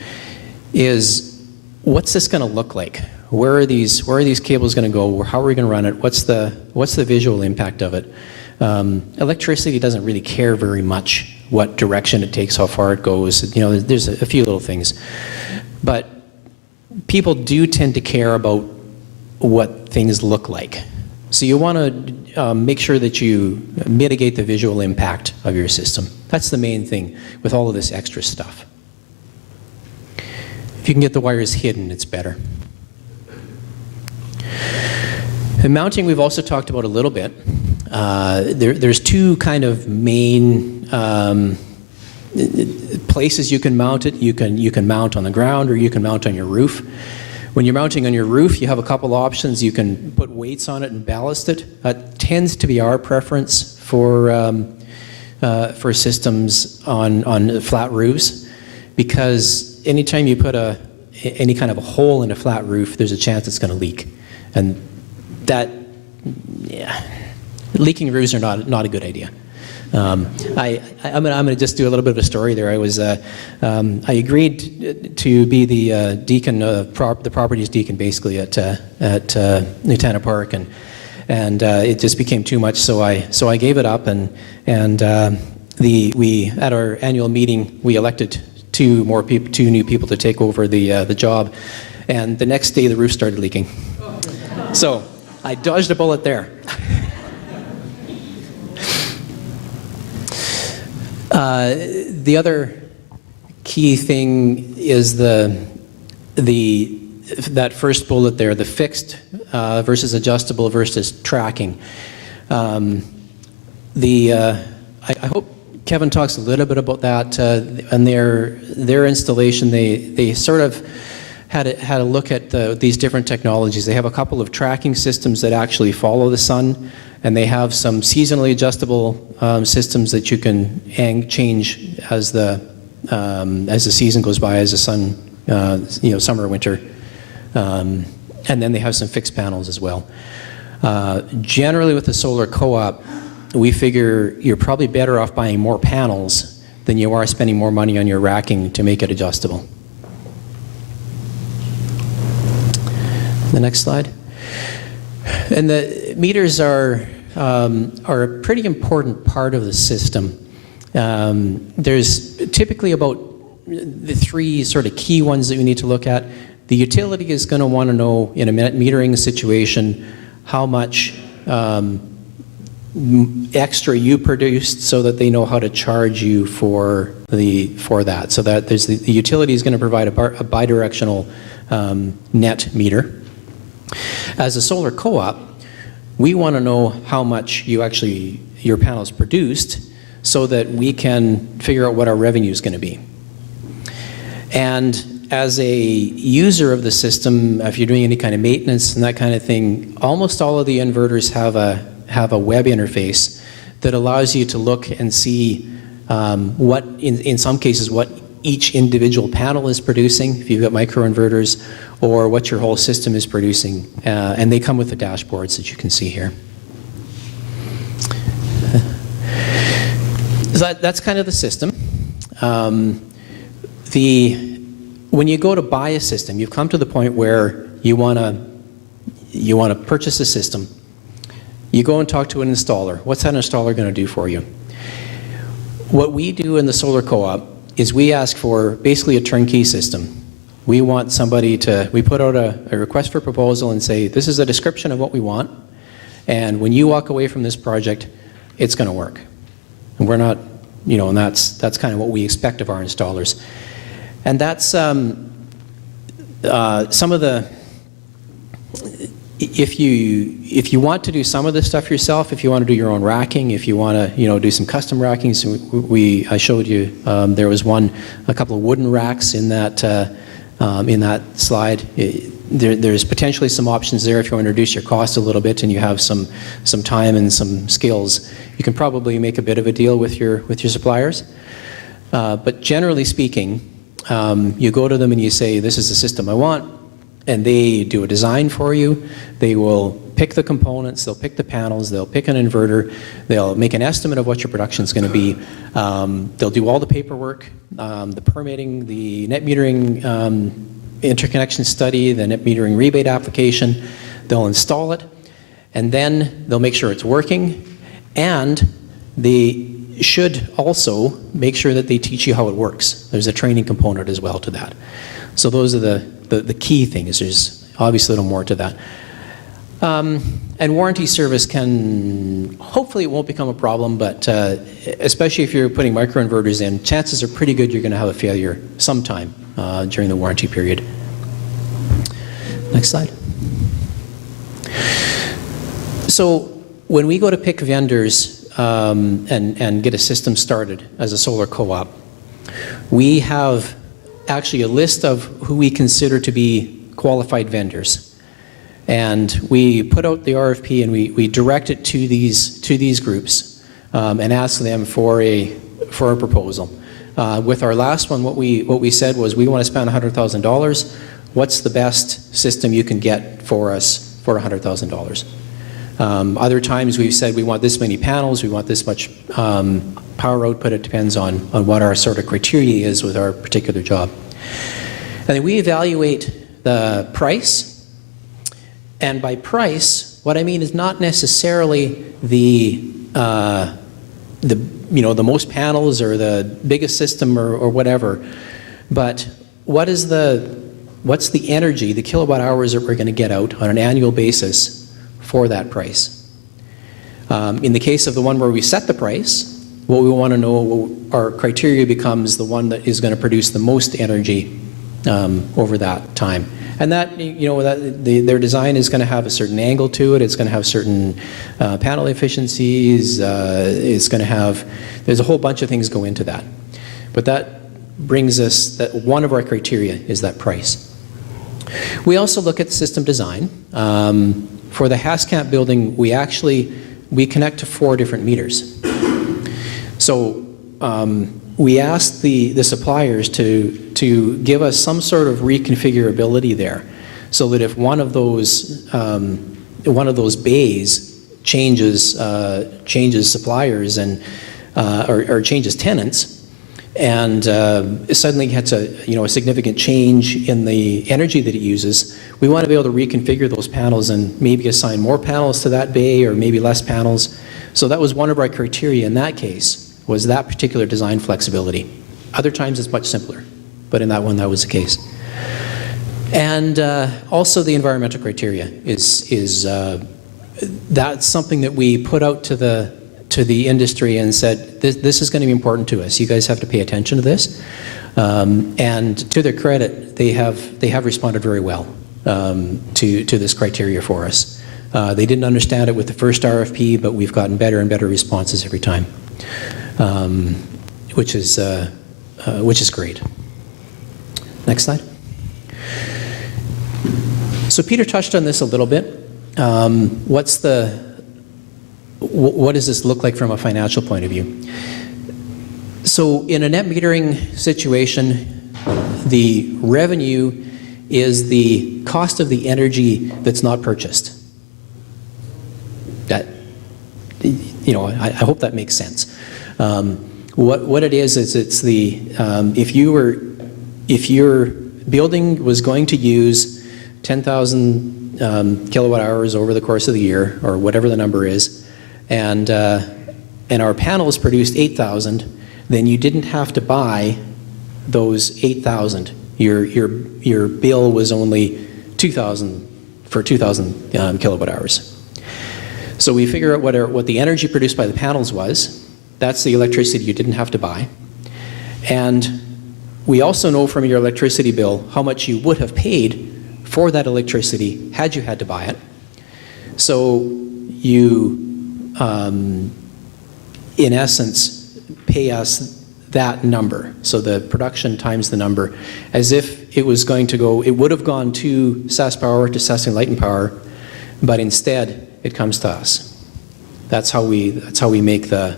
is what's this going to look like? Where are these cables going to go? How are we going to run it? What's the visual impact of it? Electricity doesn't really care very much what direction it takes, how far it goes. There's a few little things, but people do tend to care about what things look like. So you want to make sure that you mitigate the visual impact of your system. That's the main thing with all of this extra stuff. If you can get the wires hidden, it's better. And mounting, we've also talked about a little bit. There's two kind of main places you can mount it. You can mount on the ground, or you can mount on your roof. When you're mounting on your roof, you have a couple options. You can put weights on it and ballast it. That tends to be our preference for systems on flat roofs, because anytime you put any kind of a hole in a flat roof, there's a chance it's going to leak, and leaking roofs are not a good idea. I'm going to just do a little bit of a story there. I agreed to be the deacon, the properties deacon, basically at Nutana Park, and it just became too much. So I gave it up, and we at our annual meeting we elected two new people to take over the job, and the next day the roof started leaking. So I dodged a bullet there. The other key thing is that first bullet there, the fixed versus adjustable versus tracking. I hope Kevin talks a little bit about that. And their installation, they sort of had a look at these different technologies. They have a couple of tracking systems that actually follow the sun, and they have some seasonally adjustable systems that you can change as the season goes by, as the sun, summer, winter, and then they have some fixed panels as well. Generally, with the solar co-op, we figure you're probably better off buying more panels than you are spending more money on your racking to make it adjustable. The next slide. And the meters are a pretty important part of the system. There's typically about the three sort of key ones that we need to look at. The utility is going to want to know in a metering situation how much extra you produced, so that they know how to charge you for that. So that the utility is going to provide a bidirectional net meter. As a solar co-op, we want to know how much your panels produced, so that we can figure out what our revenue is going to be. And as a user of the system, if you're doing any kind of maintenance and that kind of thing, almost all of the inverters have a web interface that allows you to look and see what, in some cases, what each individual panel is producing, if you've got microinverters, or what your whole system is producing. And they come with the dashboards that you can see here. So that's kind of the system. When you go to buy a system, you've come to the point where you want to purchase a system. You go and talk to an installer. What's that installer going to do for you? What we do in the solar co-op is we ask for basically a turnkey system. We want somebody we put out a request for proposal and say, this is a description of what we want, and when you walk away from this project, it's going to work. And we're not, and that's kind of what we expect of our installers. And that's some of the, if you want to do some of this stuff yourself, if you want to do your own racking, if you want to do some custom racking, so I showed you there was a couple of wooden racks in that slide. There's potentially some options there if you want to reduce your cost a little bit and you have some time and some skills. You can probably make a bit of a deal with your suppliers. But generally speaking, you go to them and you say, this is the system I want, and they do a design for you. They will pick the components, they'll pick the panels, they'll pick an inverter, they'll make an estimate of what your production is going to be. They'll do all the paperwork, the permitting, the net metering interconnection study, the net metering rebate application. They'll install it, and then they'll make sure it's working, and they should also make sure that they teach you how it works. There's a training component as well to that. So those are the key things. There's obviously a little more to that. And warranty service can, hopefully it won't become a problem, but especially if you're putting microinverters in, chances are pretty good you're going to have a failure sometime during the warranty period. Next slide. So when we go to pick vendors and get a system started as a solar co-op, we have actually a list of who we consider to be qualified vendors. And we put out the RFP and we direct it to these groups and ask them for a proposal. With our last one, what we said was we want to spend $100,000. What's the best system you can get for us for $100,000? Other times we've said we want this many panels, we want this much power output. It depends on what our sort of criteria is with our particular job. And then we evaluate the price. And by price, what I mean is not necessarily the most panels or the biggest system or whatever, but what's the energy, the kilowatt hours that we're going to get out on an annual basis for that price. In the case of the one where we set the price, what we want to know, our criteria becomes the one that is going to produce the most energy over that time. And that, their design is going to have a certain angle to it. It's going to have certain panel efficiencies. It's going to have, there's a whole bunch of things go into that. But that brings us, that one of our criteria is that price. We also look at system design. For the Hascamp building, we connect to 4 different meters. So we asked the suppliers to give us some sort of reconfigurability there, so that if one of those bays changes suppliers and or changes tenants, and suddenly gets a significant change in the energy that it uses, we want to be able to reconfigure those panels and maybe assign more panels to that bay or maybe less panels. So that was one of our criteria in that case, was that particular design flexibility. Other times it's much simpler, but in that one that was the case. And also the environmental criteria is that's something that we put out to the industry and said, this is going to be important to us. You guys have to pay attention to this. And to their credit, they have responded very well to this criteria for us. They didn't understand it with the first RFP, but we've gotten better and better responses every time, which is great. Next slide. So Peter touched on this a little bit. What does this look like from a financial point of view? So in a net metering situation, the revenue is the cost of the energy that's not purchased. That, I hope that makes sense. What it is it's the if your building was going to use 10,000 kilowatt hours over the course of the year, or whatever the number is, and our panels produced 8,000, then you didn't have to buy those 8,000. Your bill was only 2,000 for 2,000 kilowatt hours. So we figure out what the energy produced by the panels was. That's the electricity you didn't have to buy. And we also know from your electricity bill how much you would have paid for that electricity had you had to buy it. So you, in essence, pay us that number. So the production times the number, as if it was going to go, it would have gone to SaskPower, to Saskatoon Light and Power, but instead it comes to us. That's how we make the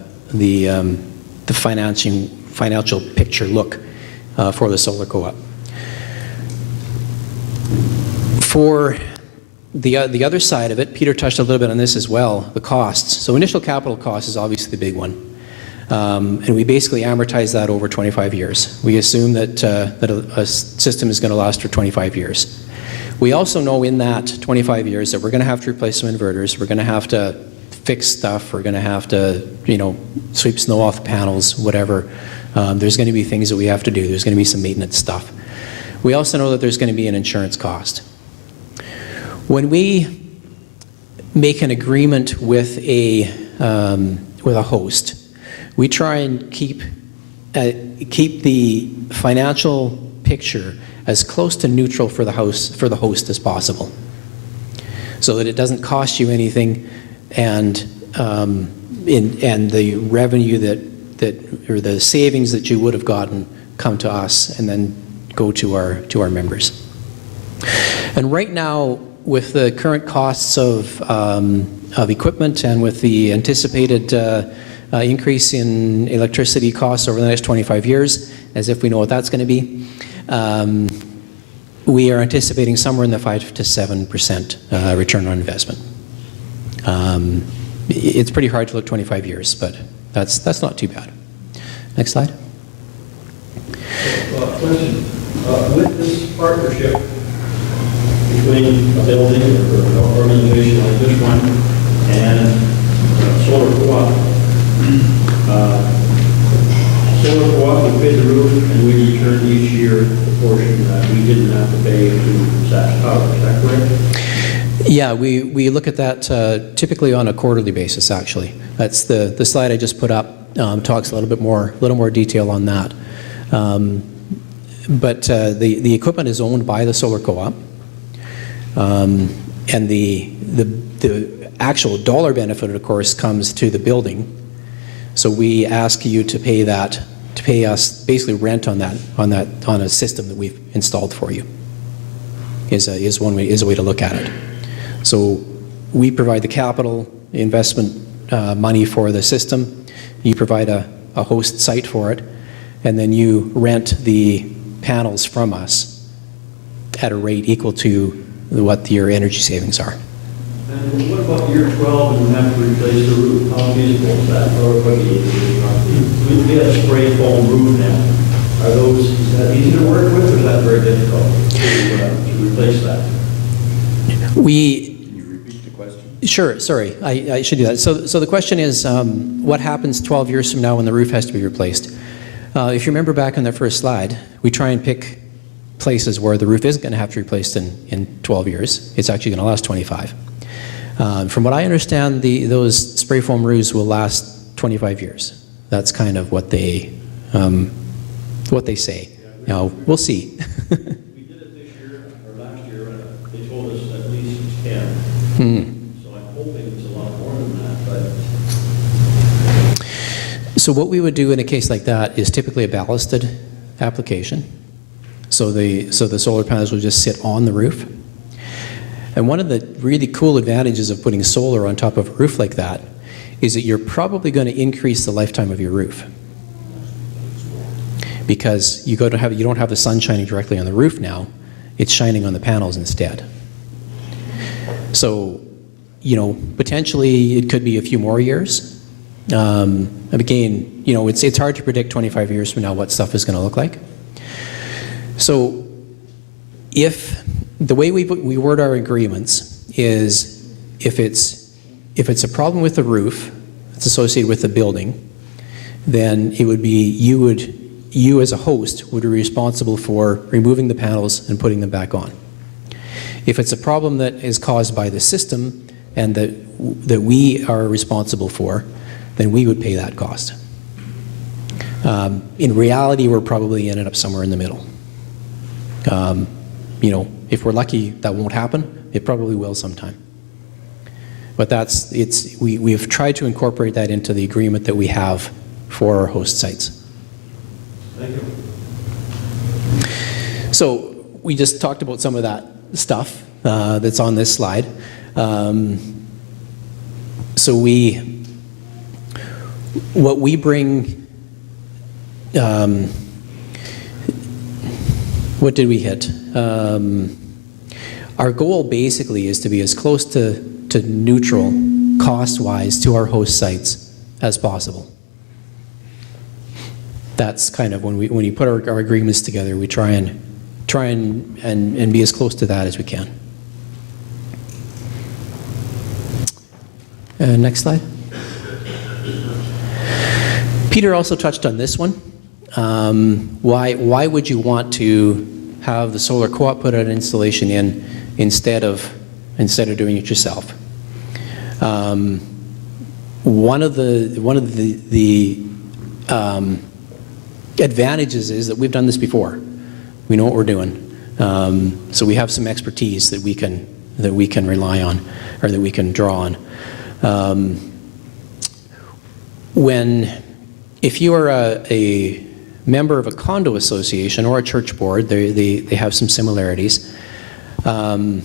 financial picture look for the solar co-op. For the other side of it, Peter touched a little bit on this as well, the costs. So initial capital cost is obviously the big one. And we basically amortize that over 25 years. We assume that a system is going to last for 25 years. We also know in that 25 years that we're going to have to replace some inverters, we're going to have to fix stuff, we're going to have to, sweep snow off the panels, whatever. There's going to be things that we have to do. There's going to be some maintenance stuff. We also know that there's going to be an insurance cost. When we make an agreement with a host, we try and keep the financial picture as close to neutral for the host as possible, so that it doesn't cost you anything, and the revenue that or the savings that you would have gotten come to us and then go to our members. And right now, with the current costs of equipment and with the anticipated increase in electricity costs over the next 25 years, as if we know what that's going to be, we are anticipating somewhere in the 5 to 7% return on investment. It's pretty hard to look 25 years, but that's not too bad. Next slide. Question. With this partnership between a building or an organization like this one and solar co-op, solar co-op would pay the roof and we return each year the portion that we didn't have to pay to Saskatoon. Is that correct? Yeah, we look at that typically on a quarterly basis, actually. That's the slide I just put up, talks a little more detail on that. But the equipment is owned by the solar co-op, and the actual dollar benefit, of course, comes to the building. So we ask you to pay us basically rent on a system that we've installed for you. Is a way to look at it. So we provide the capital investment money for the system. You provide a host site for it, and then you rent the panels from us at a rate equal to what your energy savings are. And what about year 12 and we have to replace the roof? How feasible is that? We have spray foam roof now. Is that easy to work with, or is that very difficult to replace that? Can you repeat the question? Sure, sorry, I should do that. So the question is, what happens 12 years from now when the roof has to be replaced? If you remember back on that first slide, we try and pick places where the roof isn't going to have to be replaced in 12 years. It's actually going to last 25. From what I understand, those spray foam roofs will last 25 years. That's kind of what they say. Now, we'll see. We did it this year, or last year, and they told us at least it's 10. So I'm hoping it's a lot more than that, but... So what we would do in a case like that is typically a ballasted application. So the solar panels will just sit on the roof. And one of the really cool advantages of putting solar on top of a roof like that is that you're probably going to increase the lifetime of your roof, because you don't have the sun shining directly on the roof now. It's shining on the panels instead. So, potentially it could be a few more years. Again, it's hard to predict 25 years from now what stuff is going to look like. So if the way we word our agreements is if it's a problem with the roof that's associated with the building, then it would be you as a host would be responsible for removing the panels and putting them back on. If it's a problem that is caused by the system and that we are responsible for, then we would pay that cost. In reality, we're probably ended up somewhere in the middle. If we're lucky, that won't happen. It probably will sometime. But we've tried to incorporate that into the agreement that we have for our host sites. Thank you. So we just talked about some of that stuff that's on this slide. So what we bring, what did we hit? Our goal basically is to be as close to neutral cost-wise to our host sites as possible. That's kind of when you put our agreements together, we try and be as close to that as we can. Next slide. Peter also touched on this one. Why would you want to have the solar co-op put an installation in instead of doing it yourself? One of the advantages is that we've done this before. We know what we're doing, so we have some expertise that we can rely on, or that we can draw on. If you are a member of a condo association or a church board, they have some similarities. But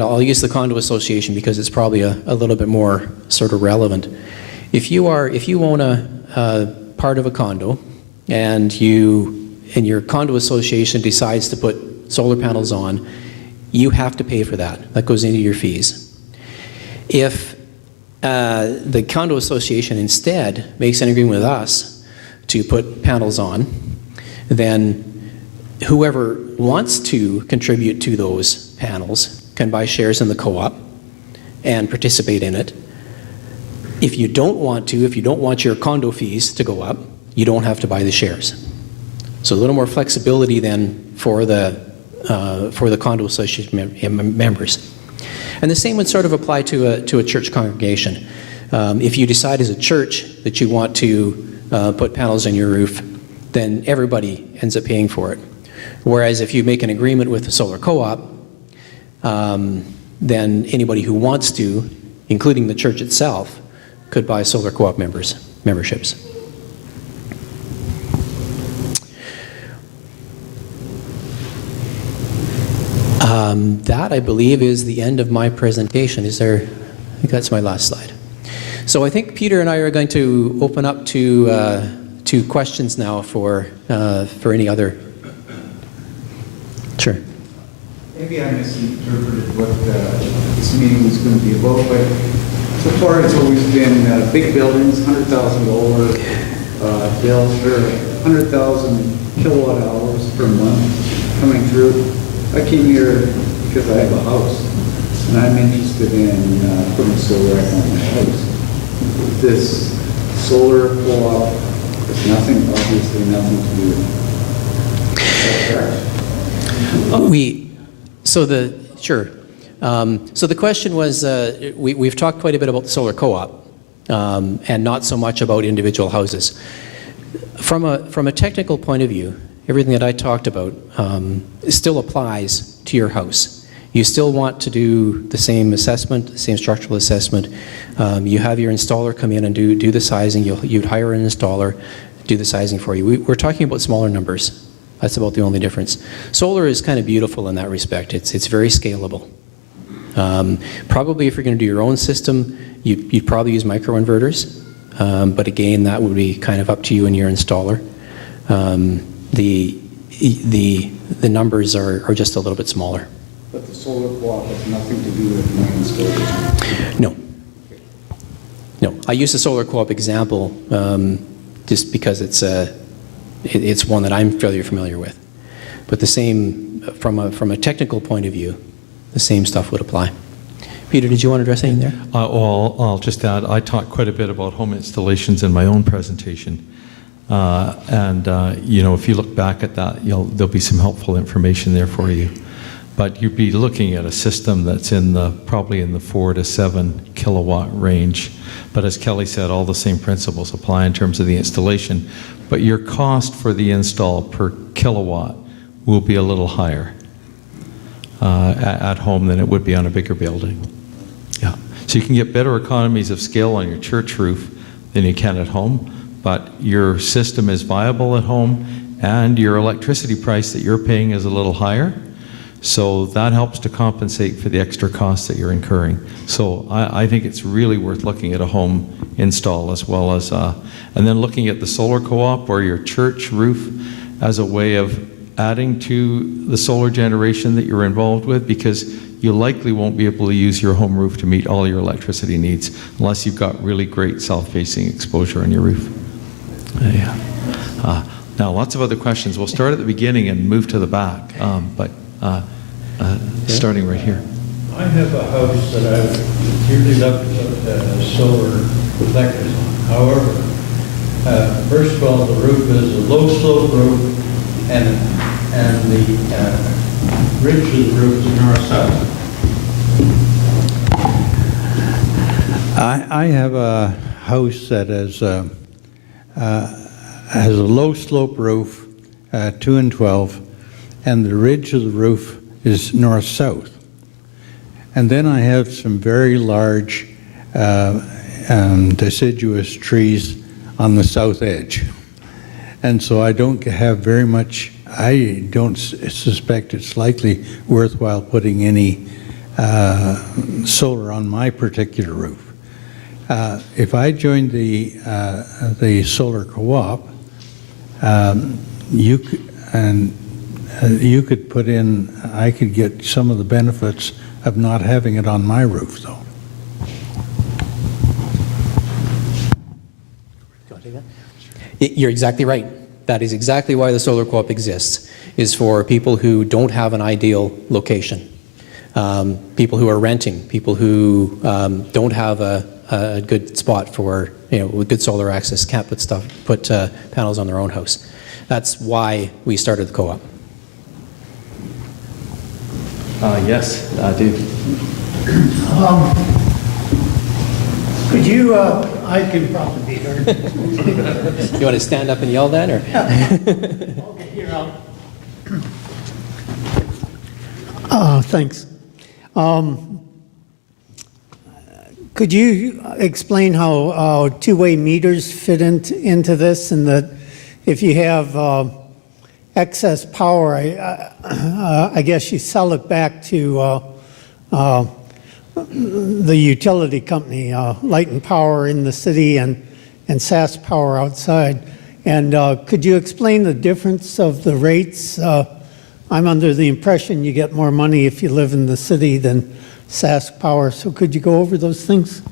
I'll use the condo association because it's probably a little bit more sort of relevant. If you own a part of a condo, and your condo association decides to put solar panels on, you have to pay for that. That goes into your fees. If the condo association instead makes an agreement with us to put panels on, then whoever wants to contribute to those panels can buy shares in the co-op and participate in it. If you don't want your condo fees to go up, you don't have to buy the shares. So a little more flexibility then for the condo association members. And the same would sort of apply to a church congregation. If you decide as a church that you want to put panels on your roof, then everybody ends up paying for it. Whereas if you make an agreement with the solar co-op, then anybody who wants to, including the church itself, could buy solar co-op memberships. That, I believe, is the end of my presentation. I think that's my last slide. So I think Peter and I are going to open up to questions now for any other. Sure. Maybe I misinterpreted what this meeting was going to be about, but so far it's always been big buildings, $100,000 bills for 100,000 kilowatt hours per month coming through. I came here because I have a house, and I'm interested in putting solar on my house. This solar co-op has obviously nothing to do with it. Is that correct? So the question was, we've talked quite a bit about the solar co-op, and not so much about individual houses. From a technical point of view, everything that I talked about still applies to your house. You still want to do the same assessment, the same structural assessment. You have your installer come in and do the sizing. You'd hire an installer, do the sizing for you. We're talking about smaller numbers. That's about the only difference. Solar is kind of beautiful in that respect. It's very scalable. Probably if you're going to do your own system, you'd probably use microinverters. But again, that would be kind of up to you and your installer. The numbers are just a little bit smaller. But the solar co-op has nothing to do with my installation? No. I use the solar co-op example just because it's one that I'm fairly familiar with. But the same, from a technical point of view, the same stuff would apply. Peter, did you want to address anything there? Well, I'll just add, I talked quite a bit about home installations in my own presentation. If you look back at that, there'll be some helpful information there for you. But you'd be looking at a system that's probably in the 4 to 7 kilowatt range. But as Kelly said, all the same principles apply in terms of the installation. But your cost for the install per kilowatt will be a little higher at home than it would be on a bigger building. Yeah. So you can get better economies of scale on your church roof than you can at home, but your system is viable at home and your electricity price that you're paying is a little higher. So that helps to compensate for the extra costs that you're incurring. So I think it's really worth looking at a home install as well as, and then looking at the solar co-op or your church roof as a way of adding to the solar generation that you're involved with, because you likely won't be able to use your home roof to meet all your electricity needs unless you've got really great south-facing exposure on your roof. Now, lots of other questions. We'll start at the beginning and move to the back, starting right here. I have a house that I've geared it up to solar collectors on. However, first of all, the roof is a low slope roof, and the ridge of the roof is north-south. I have a house that has a low slope roof, 2 and 12, and the ridge of the roof is north-south. And then I have some very large deciduous trees on the south edge. And so I don't have very much, I don't suspect it's likely worthwhile putting any solar on my particular roof. If I joined the solar co-op, you could put in, I could get some of the benefits of not having it on my roof, though. You're exactly right. That is exactly why the solar co-op exists, is for people who don't have an ideal location. People who are renting, people who don't have a good spot for, with good solar access, can't put panels on their own house. That's why we started the co-op. Yes, Dave. Could you, I can probably be heard. You want to stand up and yell then, or? Okay, here, thanks. Could you explain how two-way meters fit into this, and that if you have excess power, I guess you sell it back to the utility company, Light and Power in the city and SAS Power outside. And could you explain the difference of the rates? I'm under the impression you get more money if you live in the city than SAS Power. So could you go over those things?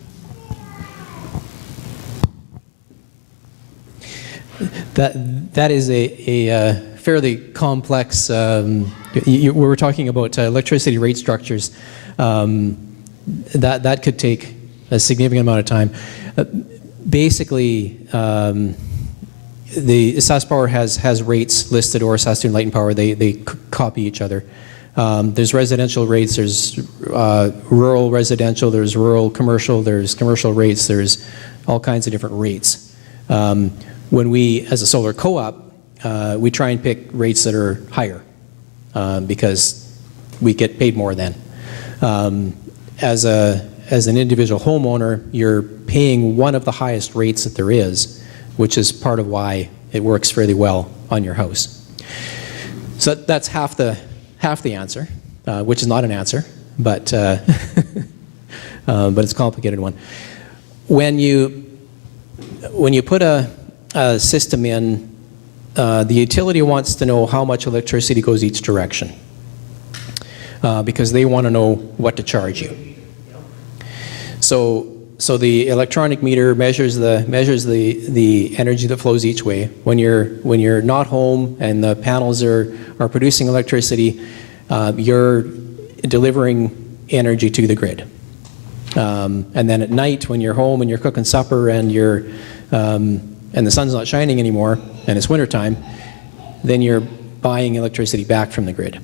That is a fairly complex. We were talking about electricity rate structures. That could take a significant amount of time. Basically, the SAS Power has rates listed, or Saskatoon Light and Power. They copy each other. There's residential rates. There's rural residential. There's rural commercial. There's commercial rates. There's all kinds of different rates. When we, as a solar co-op, we try and pick rates that are higher because we get paid more then. As an individual homeowner, you're paying one of the highest rates that there is, which is part of why it works fairly well on your house. So that's half the answer, which is not an answer, but but it's a complicated one. When you put a system in, the utility wants to know how much electricity goes each direction, because they want to know what to charge you. So the electronic meter measures the energy that flows each way. When you're not home and the panels are producing electricity, you're delivering energy to the grid. And then at night, when you're home and you're cooking supper and and the sun's not shining anymore and it's wintertime, then you're buying electricity back from the grid.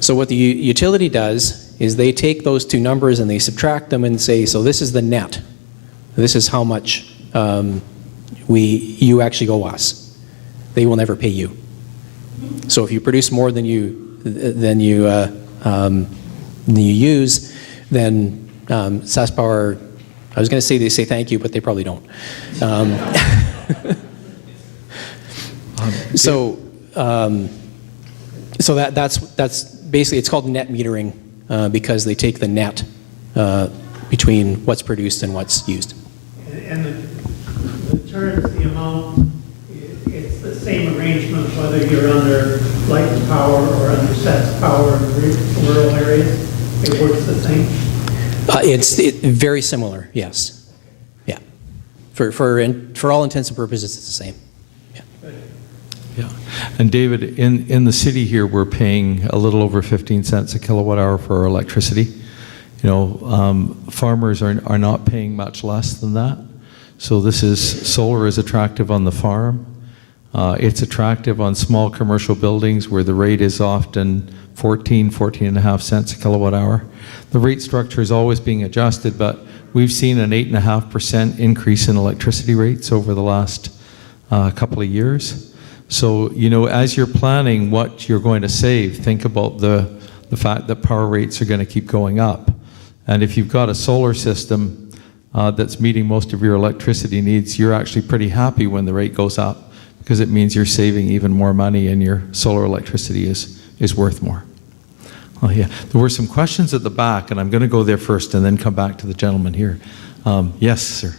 So what the utility does is they take those two numbers and they subtract them and say, so this is the net. This is how much you actually owe us. They will never pay you. So if you produce more than you use, then SAS Power, I was going to say they say thank you, but they probably don't. So that's basically, it's called net metering because they take the net between what's produced and what's used. And the terms, the amount, it's the same arrangement whether you're under Light and Power or under SAS Power in rural areas. It works the same. It's very similar, yes. Yeah. For all intents and purposes, it's the same. Yeah. Yeah. And David, in the city here, we're paying a little over 15 cents a kilowatt hour for our electricity. Farmers are not paying much less than that. So solar is attractive on the farm. It's attractive on small commercial buildings where the rate is often 14 and a half cents a kilowatt hour. The rate structure is always being adjusted, but we've seen an 8.5% increase in electricity rates over the last couple of years. So, you know, as you're planning what you're going to save, think about the fact that power rates are going to keep going up. And if you've got a solar system that's meeting most of your electricity needs, you're actually pretty happy when the rate goes up, because it means you're saving even more money and your solar electricity is worth more. Oh yeah, there were some questions at the back, and I'm going to go there first and then come back to the gentleman here. Yes, sir.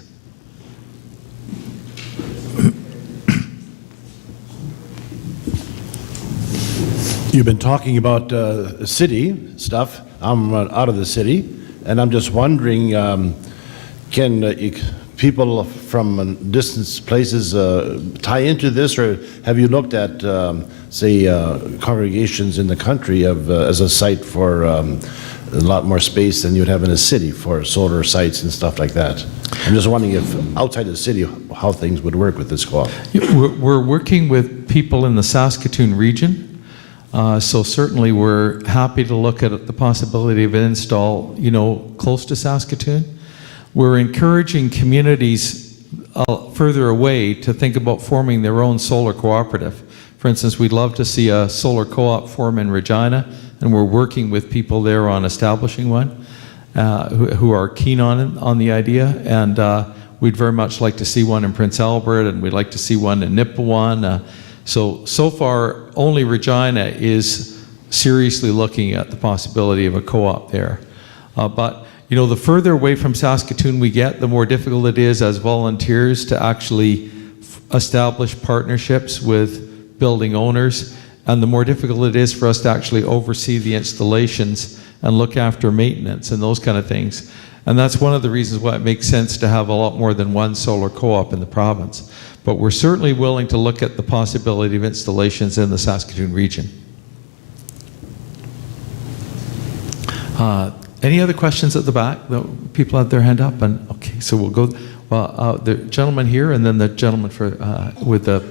You've been talking about city stuff. I'm out of the city, and I'm just wondering, can people from distant places tie into this, or have you looked at, say, congregations in the country as a site for a lot more space than you'd have in a city for solar sites and stuff like that? I'm just wondering if outside the city, how things would work with this co-op. We're working with people in the Saskatoon region. So certainly we're happy to look at the possibility of an install, you know, close to Saskatoon. We're encouraging communities further away to think about forming their own solar cooperative. For instance, we'd love to see a solar co-op form in Regina, and we're working with people there on establishing one who are keen on the idea. And we'd very much like to see one in Prince Albert, and we'd like to see one in Nipawin. So far, only Regina is seriously looking at the possibility of a co-op there. But, you know, the further away from Saskatoon we get, the more difficult it is as volunteers to actually establish partnerships with building owners, and the more difficult it is for us to actually oversee the installations and look after maintenance and those kind of things. And that's one of the reasons why it makes sense to have a lot more than one solar co-op in the province. But we're certainly willing to look at the possibility of installations in the Saskatoon region. Any other questions at the back? People have their hand up, and okay, so we'll go. Well, the gentleman here, and then the gentleman with the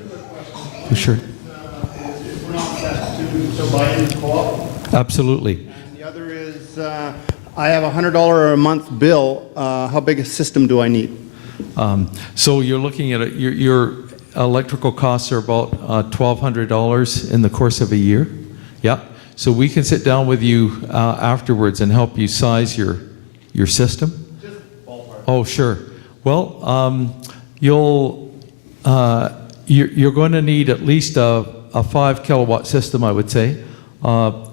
shirt. If we're not Saskatoon, so buy in the co-op. Absolutely. And the other is, I have a $100 a month bill. How big a system do I need? So you're looking at your electrical costs are about $1,200 in the course of a year. Yeah. So we can sit down with you afterwards and help you size your system. Just ballpark. Oh, sure. Well, you're going to need at least a 5 kilowatt system, I would say.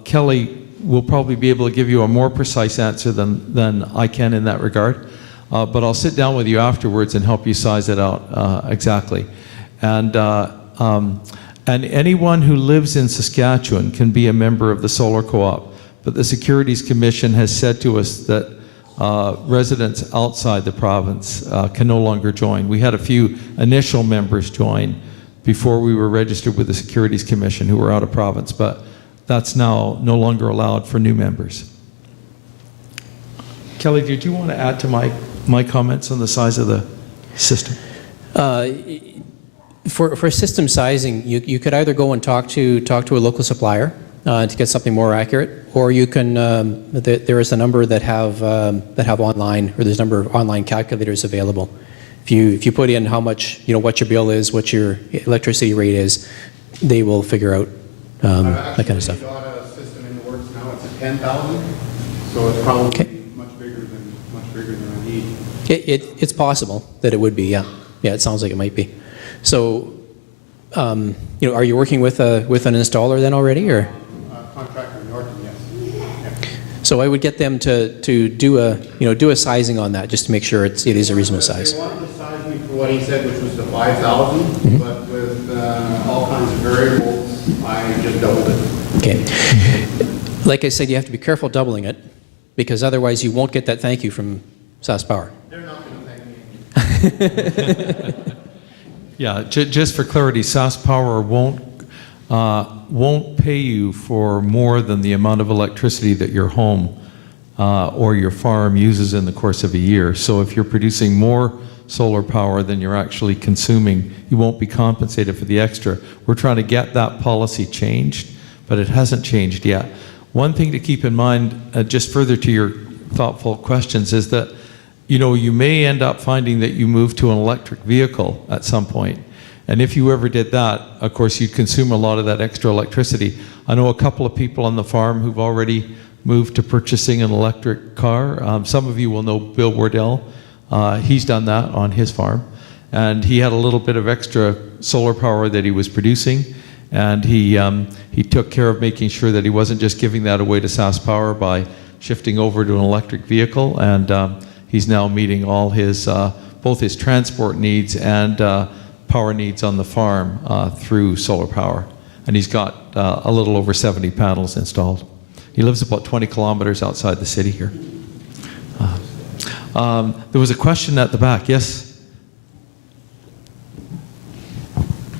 Kelly will probably be able to give you a more precise answer than I can in that regard. But I'll sit down with you afterwards and help you size it out exactly. And anyone who lives in Saskatchewan can be a member of the Solar Co-op. But the Securities Commission has said to us that residents outside the province can no longer join. We had a few initial members join before we were registered with the Securities Commission who were out of province, but that's now no longer allowed for new members. Kelly, did you want to add to my comments on the size of the system? For system sizing, you could either go and talk to a local supplier to get something more accurate, or you can. There is a number that have online, or there's a number of online calculators available. If you put in how much, what your bill is, what your electricity rate is, they will figure out that kind of stuff. I've got a system in the works now. It's a 10,000, so it's probably much bigger than I need. It's possible that it would be. Yeah. It sounds like it might be. So, are you working with an installer then already, or? Contractor in Norton, yes. Yeah. So I would get them to do a sizing on that, just to make sure it is a reasonable size. They wanted to size me for what he said, which was the 5,000, but with all kinds of variables, I just doubled it. Okay. Like I said, you have to be careful doubling it, because otherwise you won't get that thank you from SaskPower. They're not going to thank me. Yeah, just for clarity, SaskPower won't pay you for more than the amount of electricity that your home or your farm uses in the course of a year. So if you're producing more solar power than you're actually consuming, you won't be compensated for the extra. We're trying to get that policy changed, but it hasn't changed yet. One thing to keep in mind, just further to your thoughtful questions, is that you know, you may end up finding that you move to an electric vehicle at some point. And if you ever did that, of course, you'd consume a lot of that extra electricity. I know a couple of people on the farm who've already moved to purchasing an electric car. Some of you will know Bill Wardell. He's done that on his farm. And he had a little bit of extra solar power that he was producing. And he took care of making sure that he wasn't just giving that away to SaskPower by shifting over to an electric vehicle. And he's now meeting all his, both his transport needs and power needs on the farm through solar power. And he's got a little over 70 panels installed. He lives about 20 kilometers outside the city here. There was a question at the back. Yes?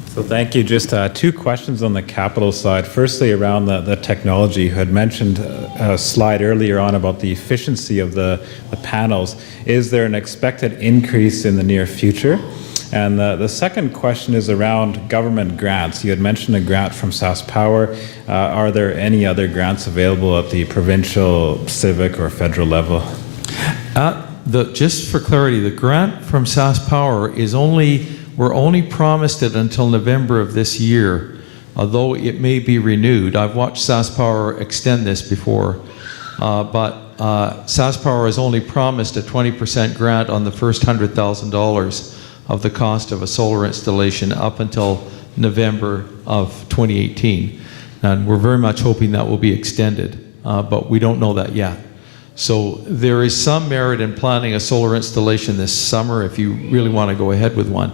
So thank you. Just two questions on the capital side. Firstly, around the technology. You had mentioned a slide earlier on about the efficiency of the panels. Is there an expected increase in the near future? And the second question is around government grants. You had mentioned a grant from SaskPower. Are there any other grants available at the provincial, civic, or federal level? Just for clarity, the grant from SaskPower is we're only promised it until November of this year, although it may be renewed. I've watched SaskPower extend this before, but SaskPower has only promised a 20% grant on the first $100,000 of the cost of a solar installation up until November of 2018. And we're very much hoping that will be extended, but we don't know that yet. So there is some merit in planning a solar installation this summer if you really want to go ahead with one.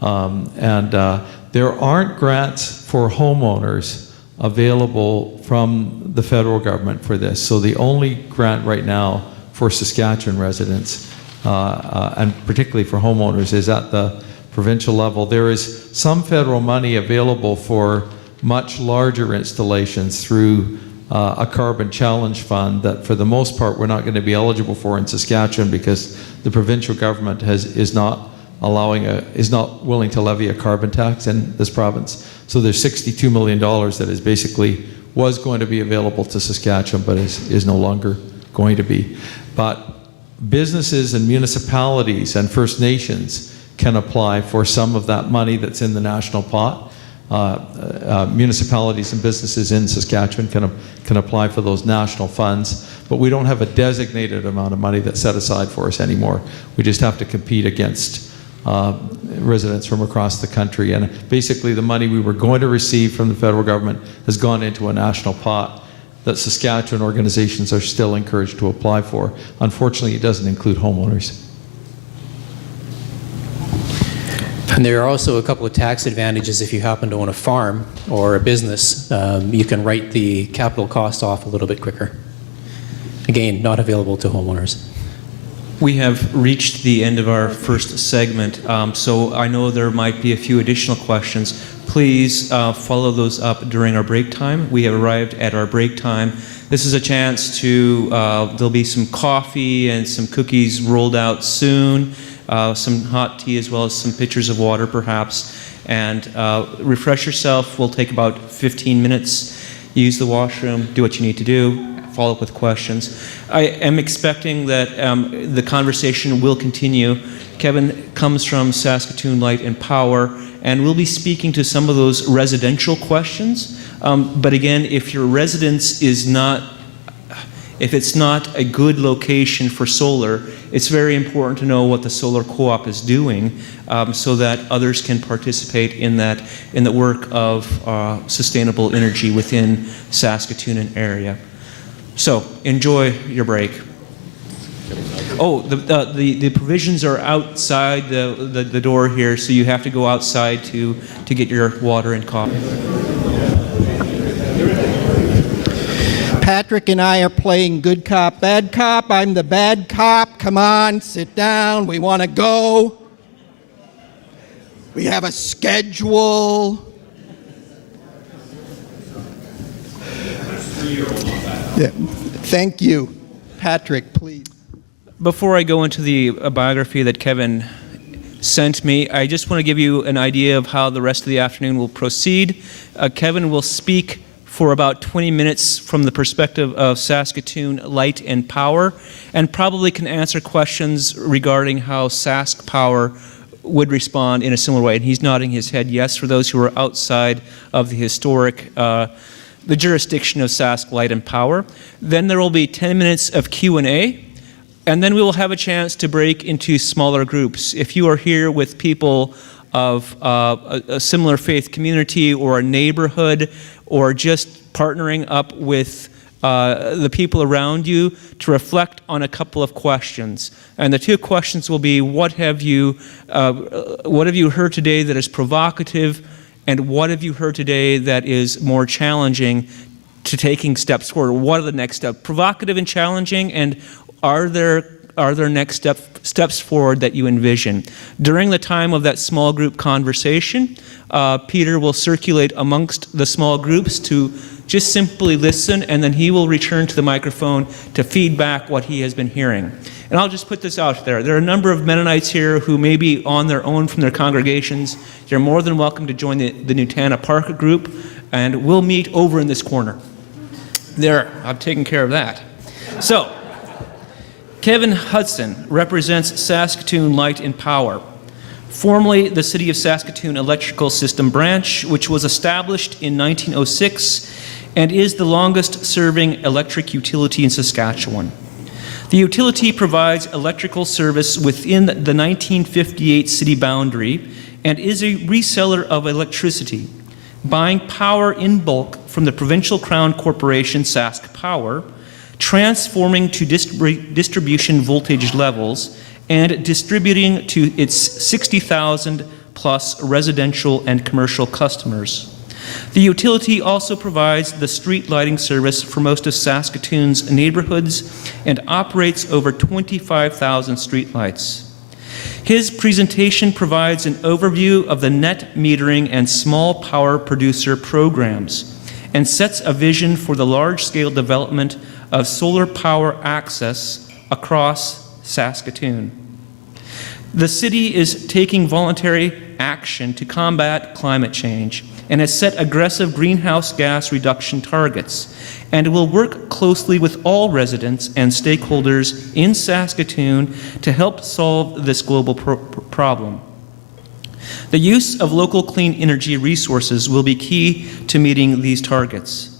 There aren't grants for homeowners available from the federal government for this. So the only grant right now for Saskatchewan residents, and particularly for homeowners, is at the provincial level. There is some federal money available for much larger installations through a carbon challenge fund that for the most part we're not going to be eligible for in Saskatchewan because the provincial government is not willing to levy a carbon tax in this province. So there's $62 million that is basically was going to be available to Saskatchewan but is no longer going to be. But businesses and municipalities and First Nations can apply for some of that money that's in the national pot. Municipalities and businesses in Saskatchewan can apply for those national funds, but we don't have a designated amount of money that's set aside for us anymore. We just have to compete against residents from across the country. And basically the money we were going to receive from the federal government has gone into a national pot that Saskatchewan organizations are still encouraged to apply for. Unfortunately, it doesn't include homeowners. And there are also a couple of tax advantages if you happen to own a farm or a business. You can write the capital cost off a little bit quicker. Again, not available to homeowners. We have reached the end of our first segment, so I know there might be a few additional questions. Please follow those up during our break time. We have arrived at our break time. This is a chance to, there'll be some coffee and some cookies rolled out soon, some hot tea as well as some pitchers of water perhaps, and refresh yourself. We'll take about 15 minutes. Use the washroom, do what you need to do, follow up with questions. I am expecting that the conversation will continue. Kevin comes from Saskatoon Light and Power, and we'll be speaking to some of those residential questions. But again, if your residence is not, if it's not a good location for solar, it's very important to know what the solar co-op is doing so that others can participate in that, in the work of sustainable energy within Saskatoon and area. So enjoy your break. Oh, the provisions are outside the door here, so you have to go outside to get your water and coffee. Patrick and I are playing good cop, bad cop. I'm the bad cop. Come on, sit down. We want to go. We have a schedule. Yeah. Thank you. Patrick, please. Before I go into the biography that Kevin sent me, I just want to give you an idea of how the rest of the afternoon will proceed. Kevin will speak for about 20 minutes from the perspective of Saskatoon Light and Power, and probably can answer questions regarding how Sask Power would respond in a similar way. And he's nodding his head yes for those who are outside of the historic, the jurisdiction of Sask Light and Power. Then there will be 10 minutes of Q&A, and then we will have a chance to break into smaller groups. If you are here with people of a similar faith community or a neighborhood, or just partnering up with the people around you to reflect on a couple of questions. And the two questions will be, what have you heard today that is provocative, and what have you heard today that is more challenging to taking steps forward? What are the next steps? Provocative and challenging, and are there next steps forward that you envision? During the time of that small group conversation, Peter will circulate amongst the small groups to just simply listen, and then he will return to the microphone to feedback what he has been hearing. And I'll just put this out there. There are a number of Mennonites here who may be on their own from their congregations. You're more than welcome to join the Nutana Park group, and we'll meet over in this corner. There, I've taken care of that. So, Kevin Hudson represents Saskatoon Light and Power, formerly the City of Saskatoon Electrical System Branch, which was established in 1906 and is the longest-serving electric utility in Saskatchewan. The utility provides electrical service within the 1958 city boundary and is a reseller of electricity, buying power in bulk from the provincial crown corporation Sask Power, transforming to distribution voltage levels, and distributing to its 60,000 plus residential and commercial customers. The utility also provides the street lighting service for most of Saskatoon's neighborhoods and operates over 25,000 streetlights. His presentation provides an overview of the net metering and small power producer programs and sets a vision for the large-scale development of solar power access across Saskatoon. The city is taking voluntary action to combat climate change and has set aggressive greenhouse gas reduction targets and will work closely with all residents and stakeholders in Saskatoon to help solve this global problem. The use of local clean energy resources will be key to meeting these targets.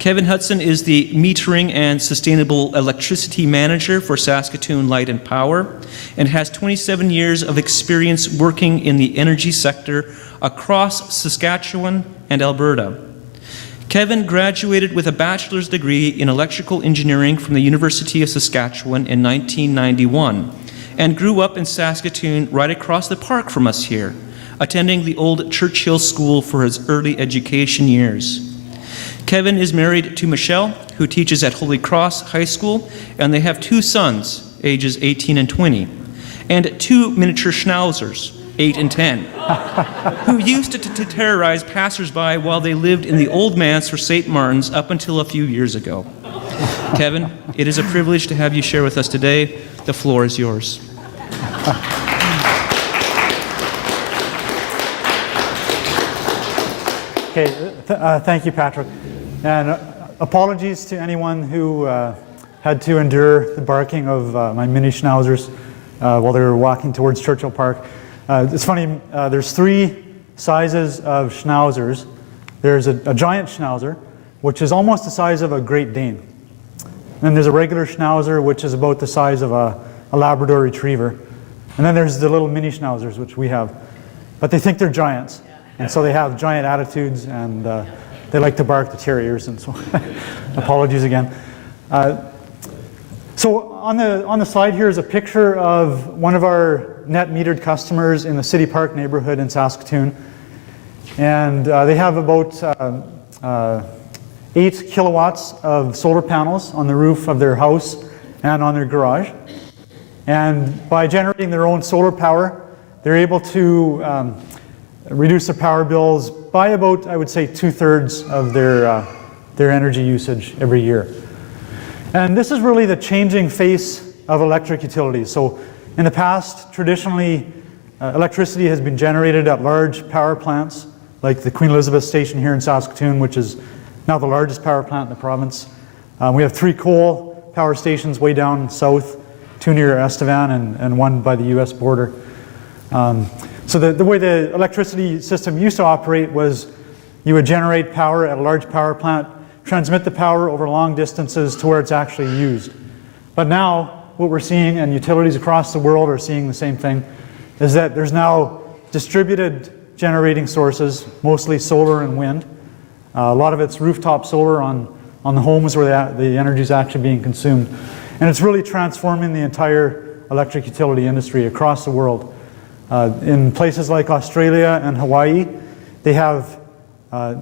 Kevin Hudson is the Metering and Sustainable Electricity Manager for Saskatoon Light and Power and has 27 years of experience working in the energy sector across Saskatchewan and Alberta. Kevin graduated with a bachelor's degree in electrical engineering from the University of Saskatchewan in 1991 and grew up in Saskatoon right across the park from us here, attending the old Churchill School for his early education years. Kevin is married to Michelle, who teaches at Holy Cross High School, and they have two sons, ages 18 and 20, and two miniature schnauzers, 8 and 10, who used to terrorize passersby while they lived in the old manse for St. Martin's up until a few years ago. Kevin, it is a privilege to have you share with us today. The floor is yours. Okay, thank you, Patrick. And apologies to anyone who had to endure the barking of my mini schnauzers while they were walking towards Churchill Park. It's funny, there's three sizes of schnauzers. There's a giant schnauzer, which is almost the size of a Great Dane. And then there's a regular schnauzer, which is about the size of a Labrador Retriever. And then there's the little mini schnauzers, which we have. But they think they're giants. And so they have giant attitudes, and they like to bark the terriers, and so apologies again. So on the slide here is a picture of one of our net metered customers in the City Park neighborhood in Saskatoon. And they have about 8 kilowatts of solar panels on the roof of their house and on their garage. And by generating their own solar power, they're able to reduce their power bills by about, I would say, 2/3 of their energy usage every year. And this is really the changing face of electric utilities. So in the past, traditionally, electricity has been generated at large power plants, like the Queen Elizabeth Station here in Saskatoon, which is now the largest power plant in the province. We have 3 coal power stations way down south, 2 near Estevan and 1 by the US border. So the way the electricity system used to operate was you would generate power at a large power plant, transmit the power over long distances to where it's actually used. But now what we're seeing, and utilities across the world are seeing the same thing, is that there's now distributed generating sources, mostly solar and wind. A lot of it's rooftop solar on the homes where the energy is actually being consumed. And it's really transforming the entire electric utility industry across the world. In places like Australia and Hawaii, they have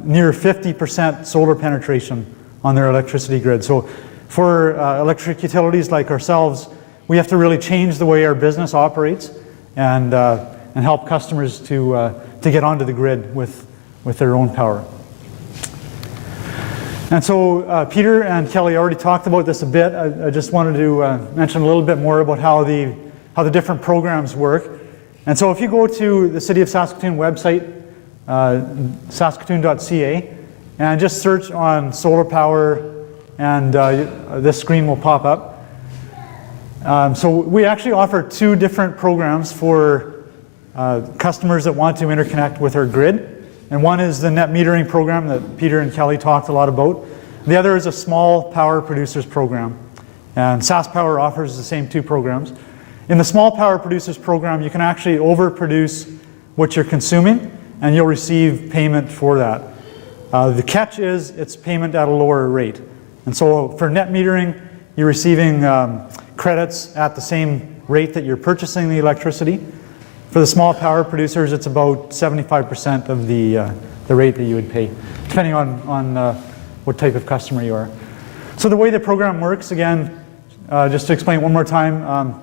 near 50% solar penetration on their electricity grid. So for electric utilities like ourselves, we have to really change the way our business operates and help customers to get onto the grid with their own power. And so Peter and Kelly already talked about this a bit. I just wanted to mention a little bit more about how the different programs work. And so if you go to the City of Saskatoon website, saskatoon.ca, and just search on solar power, and this screen will pop up. So we actually offer 2 different programs for customers that want to interconnect with our grid. And one is the net metering program that Peter and Kelly talked a lot about. The other is a small power producers program. And SaskPower offers the same 2 programs. In the small power producers program, you can actually overproduce what you're consuming, and you'll receive payment for that. The catch is it's payment at a lower rate. And so for net metering, you're receiving credits at the same rate that you're purchasing the electricity. For the small power producers, it's about 75% of the rate that you would pay, depending on what type of customer you are. So the way the program works, again, just to explain one more time,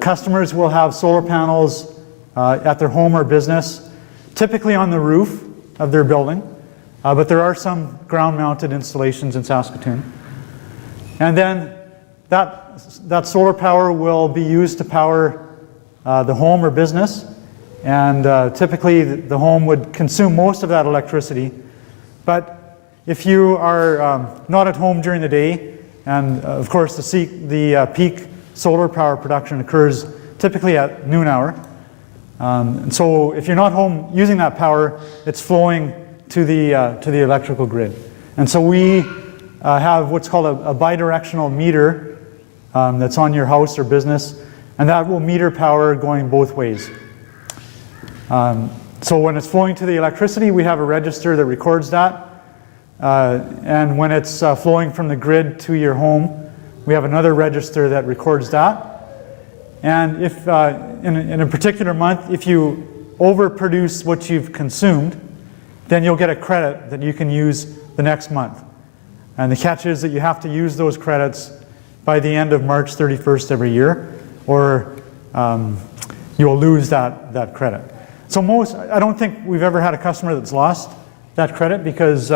customers will have solar panels at their home or business, typically on the roof of their building, but there are some ground-mounted installations in Saskatoon. And then that solar power will be used to power the home or business, and typically the home would consume most of that electricity. But if you are not at home during the day, and of course the peak solar power production occurs typically at noon hour, and so if you're not home using that power, it's flowing to the electrical grid. And so we have what's called a bidirectional meter that's on your house or business, and that will meter power going both ways. So when it's flowing to the electricity, we have a register that records that. And when it's flowing from the grid to your home, we have another register that records that. And if in a particular month, if you overproduce what you've consumed, then you'll get a credit that you can use the next month. And the catch is that you have to use those credits by the end of March 31st every year, or you will lose that credit. So I don't think we've ever had a customer that's lost that credit, because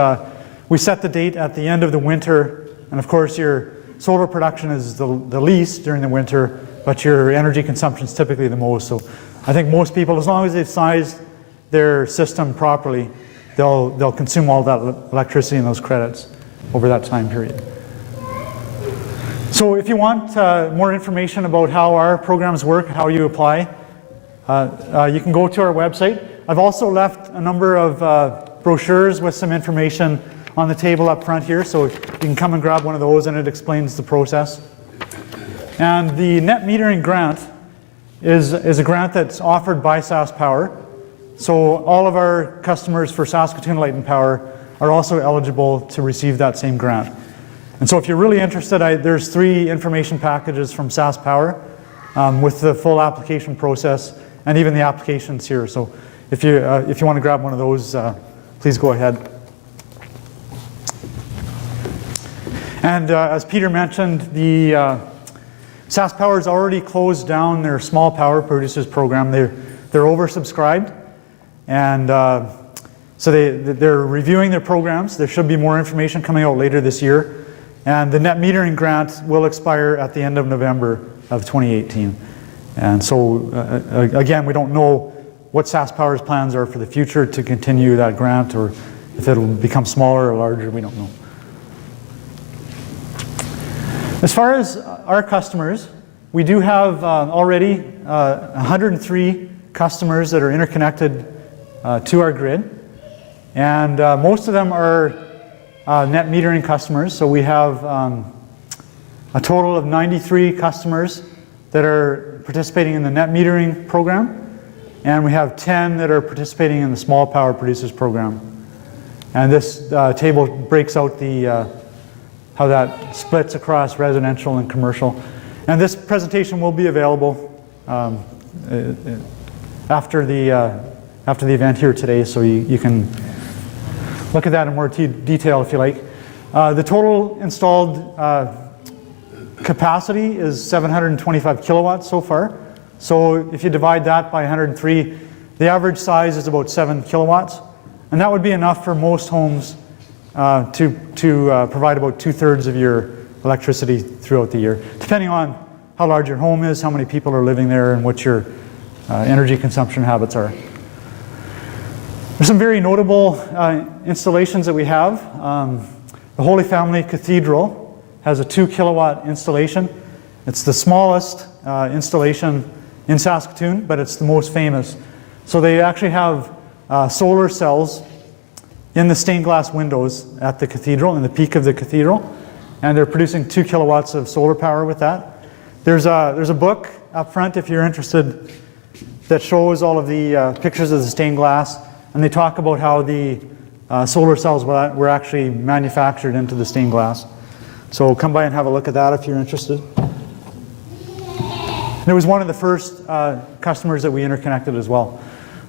we set the date at the end of the winter, and of course your solar production is the least during the winter, but your energy consumption is typically the most. So I think most people, as long as they've sized their system properly, they'll consume all that electricity and those credits over that time period. So if you want more information about how our programs work, how you apply, you can go to our website. I've also left a number of brochures with some information on the table up front here, so you can come and grab one of those, and it explains the process. And the net metering grant is a grant that's offered by SaskPower. So all of our customers for Saskatoon Light and Power are also eligible to receive that same grant. And so if you're really interested, there's 3 information packages from SaskPower with the full application process and even the applications here. So if you want to grab one of those, please go ahead. And as Peter mentioned, the SaskPower has already closed down their small power producers program. They're oversubscribed, and so they're reviewing their programs. There should be more information coming out later this year, and the net metering grant will expire at the end of November of 2018. And so again, we don't know what SaskPower's plans are for the future to continue that grant, or If it'll become smaller or larger, we don't know. As far as our customers, we do have already 103 customers that are interconnected to our grid. And most of them are net metering customers. So we have a total of 93 customers that are participating in the net metering program. And we have 10 that are participating in the small power producers program. And this table breaks out the how that splits across residential and commercial. And this presentation will be available after the event here today, so you can look at that in more detail if you like. The total installed capacity is 725 kilowatts so far. So if you divide that by 103, the average size is about 7 kilowatts. And that would be enough for most homes to provide about 2/3 of your electricity throughout the year, depending on how large your home is, how many people are living there, and what your energy consumption habits are. There's some very notable installations that we have. The Holy Family Cathedral has a 2 kilowatt installation. It's the smallest installation in Saskatoon, but it's the most famous. So they actually have solar cells in the stained glass windows at the cathedral, in the peak of the cathedral, and they're producing 2 kilowatts of solar power with that. There's a book up front, if you're interested, that shows all of the pictures of the stained glass, and they talk about how the solar cells were actually manufactured into the stained glass. So come by and have a look at that if you're interested. And it was one of the first customers that we interconnected as well.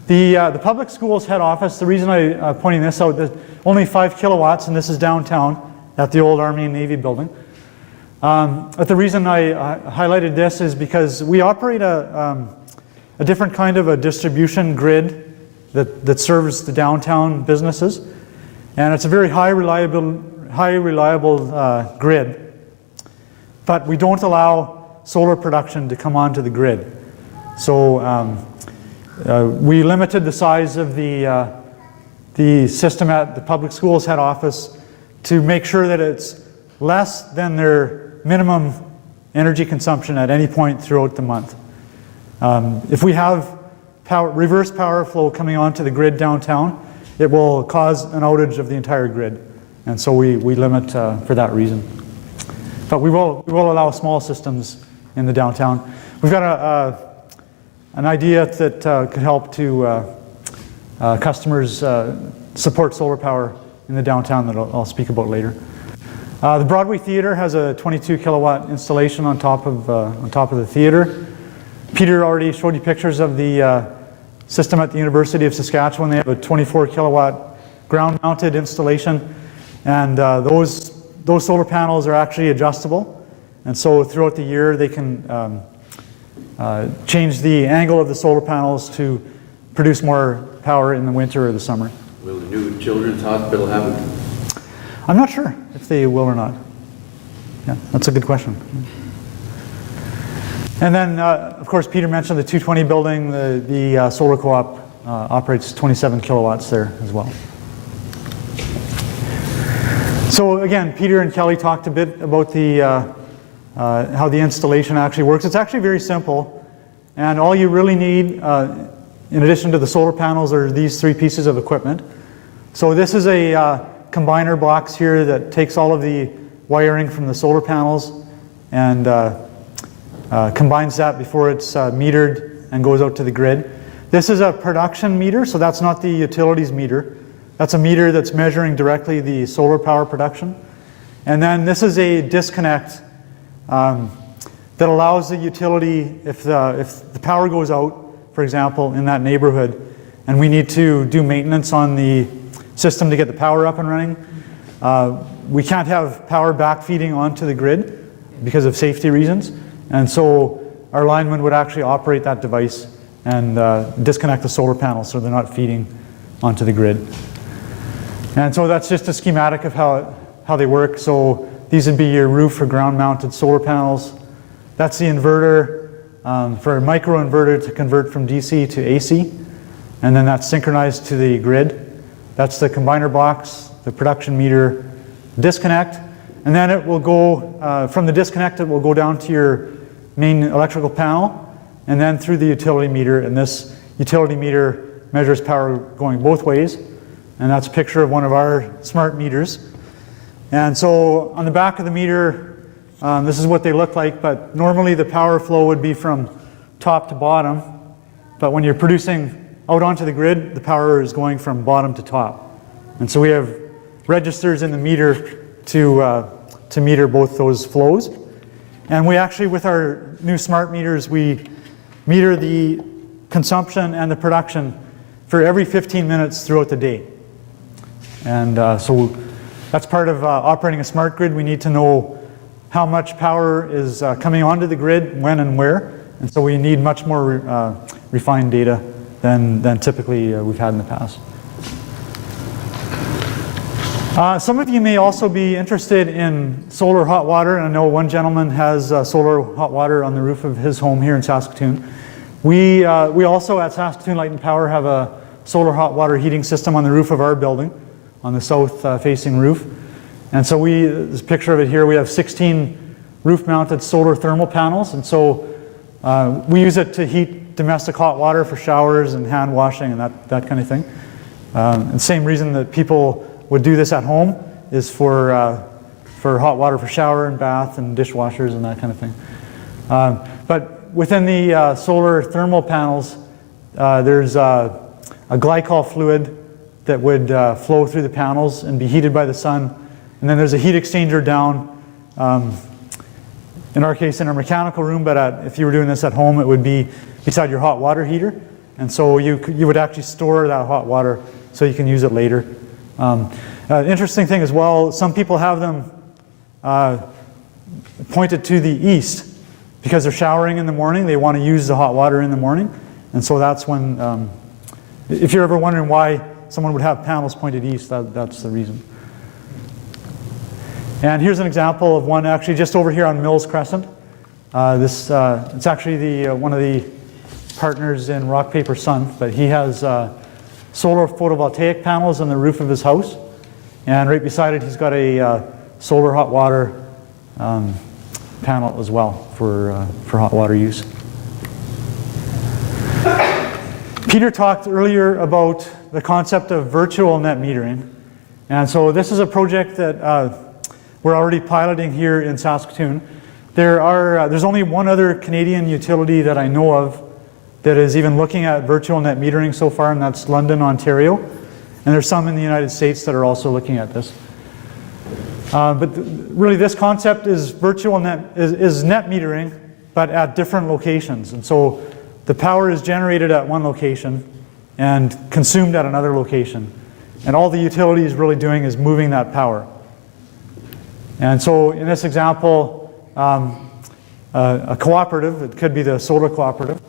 The public schools head office, the reason I'm pointing this out, there's only 5 kilowatts, and this is downtown at the old Army and Navy building. But the reason I highlighted this is because we operate a different kind of a distribution grid that serves the downtown businesses. And it's a very high reliable grid. But we don't allow solar production to come onto the grid. So we limited the size of the system at the public schools head office to make sure that it's less than their minimum energy consumption at any point throughout the month. If we have reverse power flow coming onto the grid downtown, it will cause an outage of the entire grid. And so we limit for that reason. But we will allow small systems in the downtown. We've got an idea that could help to customers support solar power in the downtown that I'll speak about later. The Broadway Theatre has a 22 kilowatt installation on top of the theatre. Peter already showed you pictures of the system at the University of Saskatchewan. They have a 24 kilowatt ground mounted installation, and those solar panels are actually adjustable. And so throughout the year they can change the angle of the solar panels to produce more power in the winter or the summer. Will the new children's hospital have it? I'm not sure if they will or not. Yeah, that's a good question. And then, of course, Peter mentioned the 220 building. The solar co-op operates 27 kilowatts there as well. So again, Peter and Kelly talked a bit about how the installation actually works. It's actually very simple, and all you really need, in addition to the solar panels, are these 3 pieces of equipment. So this is a combiner box here that takes all of the wiring from the solar panels and combines that before it's metered and goes out to the grid. This is a production meter, so that's not the utilities meter. That's a meter that's measuring directly the solar power production. And then this is a disconnect that allows the utility, if the power goes out, for example, in that neighborhood, and we need to do maintenance on the system to get the power up and running, we can't have power backfeeding onto the grid because of safety reasons. And so our lineman would actually operate that device and disconnect the solar panels so they're not feeding onto the grid. And so that's just a schematic of how they work. So these would be your roof or ground mounted solar panels. That's the inverter for a microinverter to convert from DC to AC. And then that's synchronized to the grid. That's the combiner box, the production meter, disconnect, and then it will go, from the disconnect it will go down to your main electrical panel, and then through the utility meter, and this utility meter measures power going both ways, and that's a picture of one of our smart meters. And so on the back of the meter, this is what they look like, but normally the power flow would be from top to bottom, but when you're producing out onto the grid, the power is going from bottom to top. And so we have registers in the meter to meter both those flows. And we actually, with our new smart meters, we meter the consumption and the production for every 15 minutes throughout the day. And so that's part of operating a smart grid. We need to know how much power is coming onto the grid, when and where. And so we need much more refined data than typically we've had in the past. Some of you may also be interested in solar hot water, and I know one gentleman has solar hot water on the roof of his home here in Saskatoon. We also at Saskatoon Light and Power have a solar hot water heating system on the roof of our building, on the south facing roof. And so this picture of it here, we have 16 roof mounted solar thermal panels, and so we use it to heat domestic hot water for showers and hand washing and that kind of thing. And same reason that people would do this at home is for hot water for shower and bath and dishwashers and that kind of thing. But within the solar thermal panels, there's a glycol fluid that would flow through the panels and be heated by the sun. And then there's a heat exchanger down, in our case in our mechanical room, but if you were doing this at home, it would be beside your hot water heater. And so you would actually store that hot water so you can use it later. Interesting thing as well, some people have them pointed to the east because they're showering in the morning. They want to use the hot water in the morning. And so that's when, if you're ever wondering why someone would have panels pointed east, that's the reason. And here's an example of one actually just over here on Mills Crescent. It's actually one of the partners in Rock Paper Sun, but he has solar photovoltaic panels on the roof of his house, and right beside it he's got a solar hot water panel as well for hot water use. Peter talked earlier about the concept of virtual net metering, and so this is a project that we're already piloting here in Saskatoon. There's only one other Canadian utility that I know of that is even looking at virtual net metering so far, and that's London, Ontario. And there's some in the United States that are also looking at this. But really this concept is virtual net metering, but at different locations. And so the power is generated at one location and consumed at another location. And all the utility is really doing is moving that power. And so in this example, a cooperative, it could be the solar cooperative,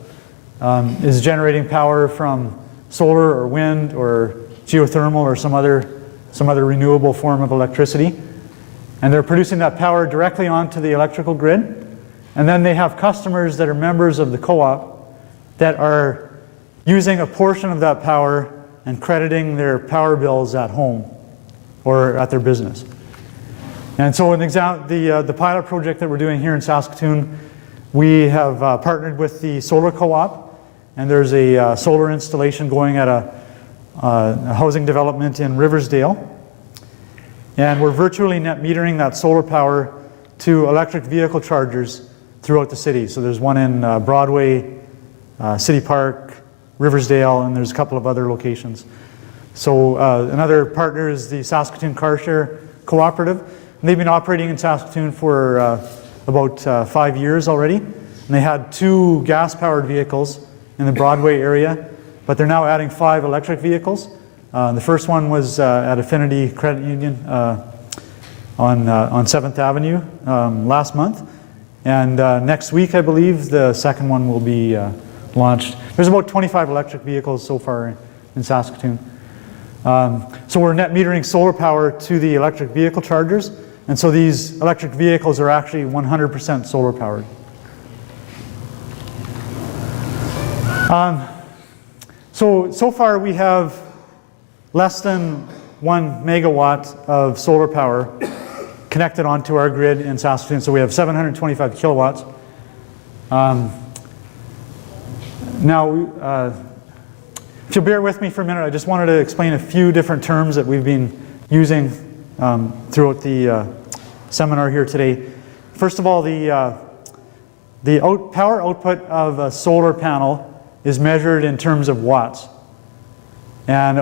is generating power from solar or wind or geothermal or some other renewable form of electricity. And they're producing that power directly onto the electrical grid. And then they have customers that are members of the co-op that are using a portion of that power and crediting their power bills at home or at their business. And so the pilot project that we're doing here in Saskatoon, we have partnered with the solar co-op, and there's a solar installation going at a housing development in Riversdale. And we're virtually net metering that solar power to electric vehicle chargers throughout the city. So there's one in Broadway, City Park, Riversdale, and there's a couple of other locations. So another partner is the Saskatoon Car Share Cooperative. And they've been operating in Saskatoon for about 5 years already. And they had 2 gas-powered vehicles in the Broadway area, but they're now adding 5 electric vehicles. The first one was at Affinity Credit Union on 7th Avenue last month. And next week, I believe, the second one will be launched. There's about 25 electric vehicles so far in Saskatoon. So we're net metering solar power to the electric vehicle chargers. And so these electric vehicles are actually 100% solar powered. So far we have less than 1 megawatt of solar power connected onto our grid in Saskatoon. So we have 725 kilowatts. Now, if you'll bear with me for a minute, I just wanted to explain a few different terms that we've been using throughout the seminar here today. First of all, the power output of a solar panel is measured in terms of watts. And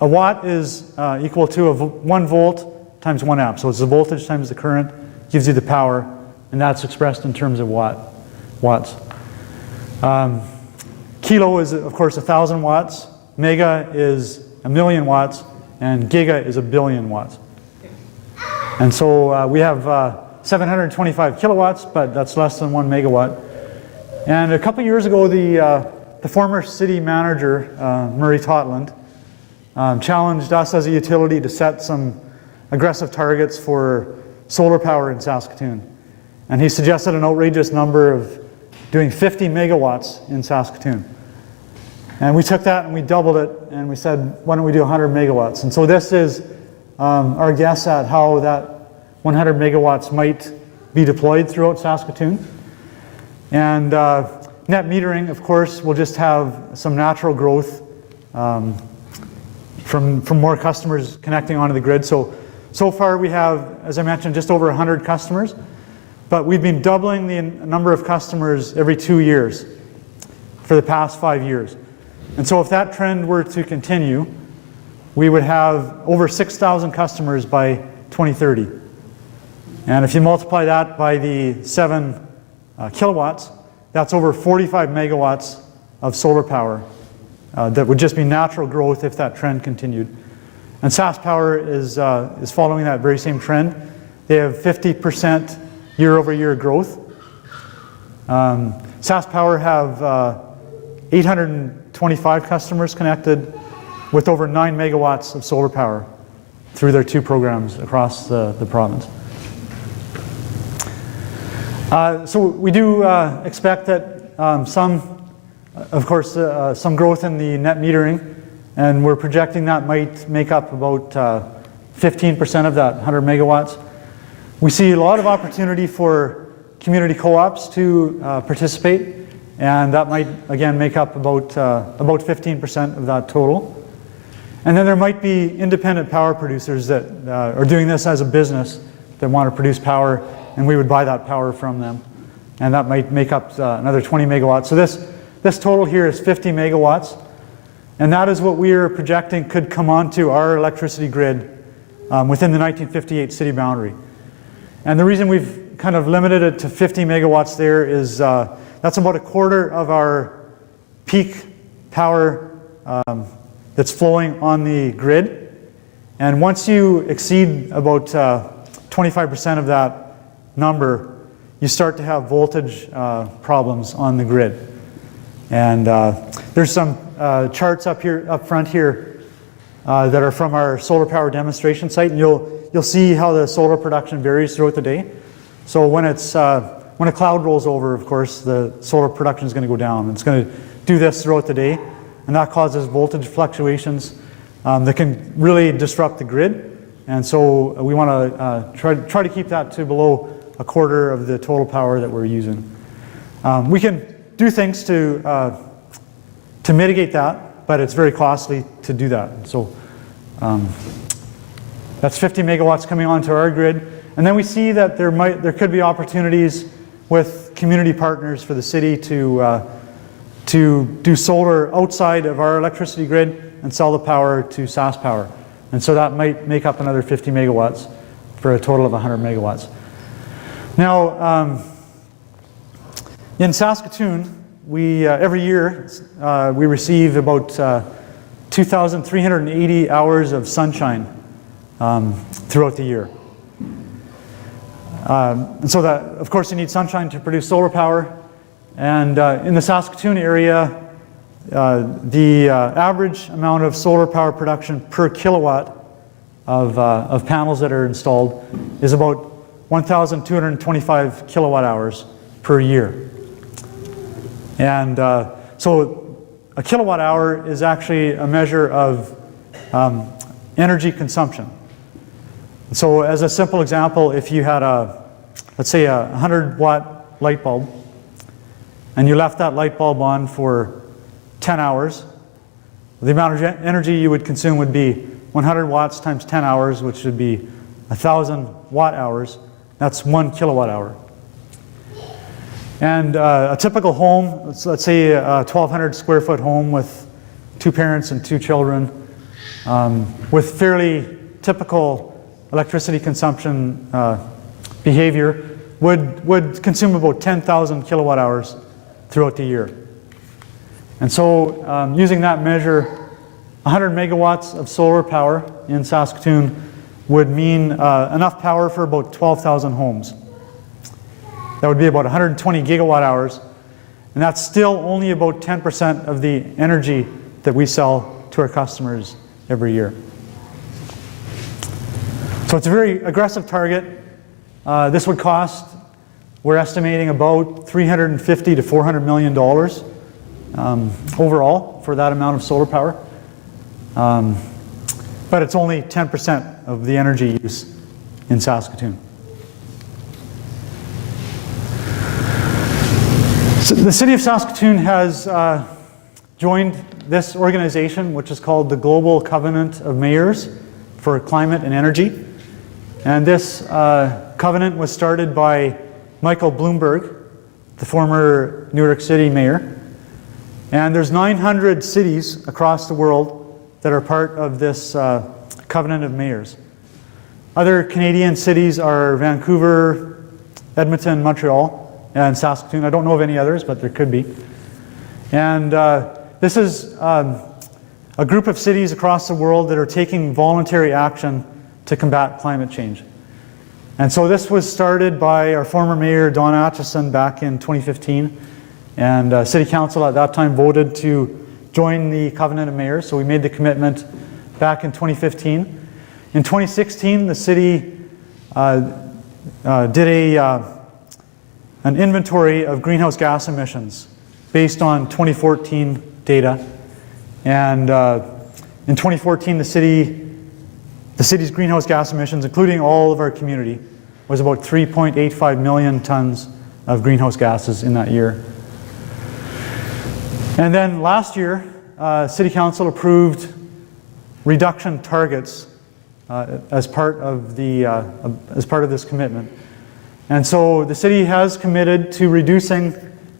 a watt is equal to 1 volt times 1 amp. So it's the voltage times the current, gives you the power, and that's expressed in terms of watts. Kilo is, of course, 1,000 watts. Mega is 1,000,000 watts. And giga is 1,000,000,000 watts. And so we have 725 kilowatts, but that's less than 1 megawatt. And a couple years ago, the former city manager, Murray Totland, challenged us as a utility to set some aggressive targets for solar power in Saskatoon. And he suggested an outrageous number of doing 50 megawatts in Saskatoon. And we took that and we doubled it, and we said, why don't we do 100 megawatts? And so this is our guess at how that 100 megawatts might be deployed throughout Saskatoon. And net metering, of course, will just have some natural growth from more customers connecting onto the grid. So far we have, as I mentioned, just over 100 customers. But we've been doubling the number of customers every 2 years for the past 5 years. And so if that trend were to continue, we would have over 6,000 customers by 2030. And if you multiply that by the 7 kilowatts, that's over 45 megawatts of solar power. That would just be natural growth if that trend continued. And SaskPower is following that very same trend. They have 50% year-over-year growth. SaskPower have 825 customers connected with over 9 megawatts of solar power through their 2 programs across the province. So we do expect that some growth in the net metering, and we're projecting that might make up about 15% of that 100 megawatts. We see a lot of opportunity for community co-ops to participate, and that might again make up about 15% of that total. And then there might be independent power producers that are doing this as a business that want to produce power, and we would buy that power from them, and that might make up another 20 megawatts. So this total here is 50 megawatts, and that is what we are projecting could come onto our electricity grid within the 1958 city boundary. And the reason we've kind of limited it to 50 megawatts there is that's about a quarter of our peak power that's flowing on the grid. And once you exceed about 25% of that number, you start to have voltage problems on the grid. And there's some charts up front here that are from our solar power demonstration site, and you'll see how the solar production varies throughout the day. So when a cloud rolls over, of course, the solar production is going to go down. It's going to do this throughout the day, and that causes voltage fluctuations that can really disrupt the grid. And so we want to try to keep that to below a quarter of the total power that we're using. We can do things to mitigate that, but it's very costly to do that. So that's 50 megawatts coming onto our grid. And then we see that there could be opportunities with community partners for the city to do solar outside of our electricity grid and sell the power to SaskPower. And so that might make up another 50 megawatts for a total of 100 megawatts. Now, in Saskatoon, every year we receive about 2,380 hours of sunshine throughout the year. And so that, of course, you need sunshine to produce solar power. And in the Saskatoon area, the average amount of solar power production per kilowatt of panels that are installed is about 1,225 kilowatt hours per year. And so a kilowatt hour is actually a measure of energy consumption. So as a simple example, if you had let's say a 100-watt light bulb, and you left that light bulb on for 10 hours, the amount of energy you would consume would be 100 watts times 10 hours, which would be 1,000 watt hours. That's 1 kilowatt hour. And a typical home, let's say a 1,200 square foot home with 2 parents and 2 children, with fairly typical electricity consumption behavior, would consume about 10,000 kilowatt hours throughout the year. And so using that measure, 100 megawatts of solar power in Saskatoon would mean enough power for about 12,000 homes. That would be about 120 gigawatt hours, and that's still only about 10% of the energy that we sell to our customers every year. So it's a very aggressive target. This would cost, we're estimating, about $350 to $400 million overall for that amount of solar power. But it's only 10% of the energy use in Saskatoon. So the City of Saskatoon has joined this organization, which is called the Global Covenant of Mayors for Climate and Energy. And this covenant was started by Michael Bloomberg, the former New York City mayor. And there's 900 cities across the world that are part of this covenant of mayors. Other Canadian cities are Vancouver, Edmonton, Montreal, and Saskatoon. I don't know of any others, but there could be. And this is a group of cities across the world that are taking voluntary action to combat climate change. And so this was started by our former mayor, Don Atchison, back in 2015. And City Council at that time voted to join the Covenant of Mayors, so we made the commitment back in 2015. In 2016, the city did an inventory of greenhouse gas emissions based on 2014 data. And in 2014, the city's greenhouse gas emissions, including all of our community, was about 3.85 million tons of greenhouse gases in that year. And then last year, City Council approved reduction targets as part of this commitment. And so the city has committed to reducing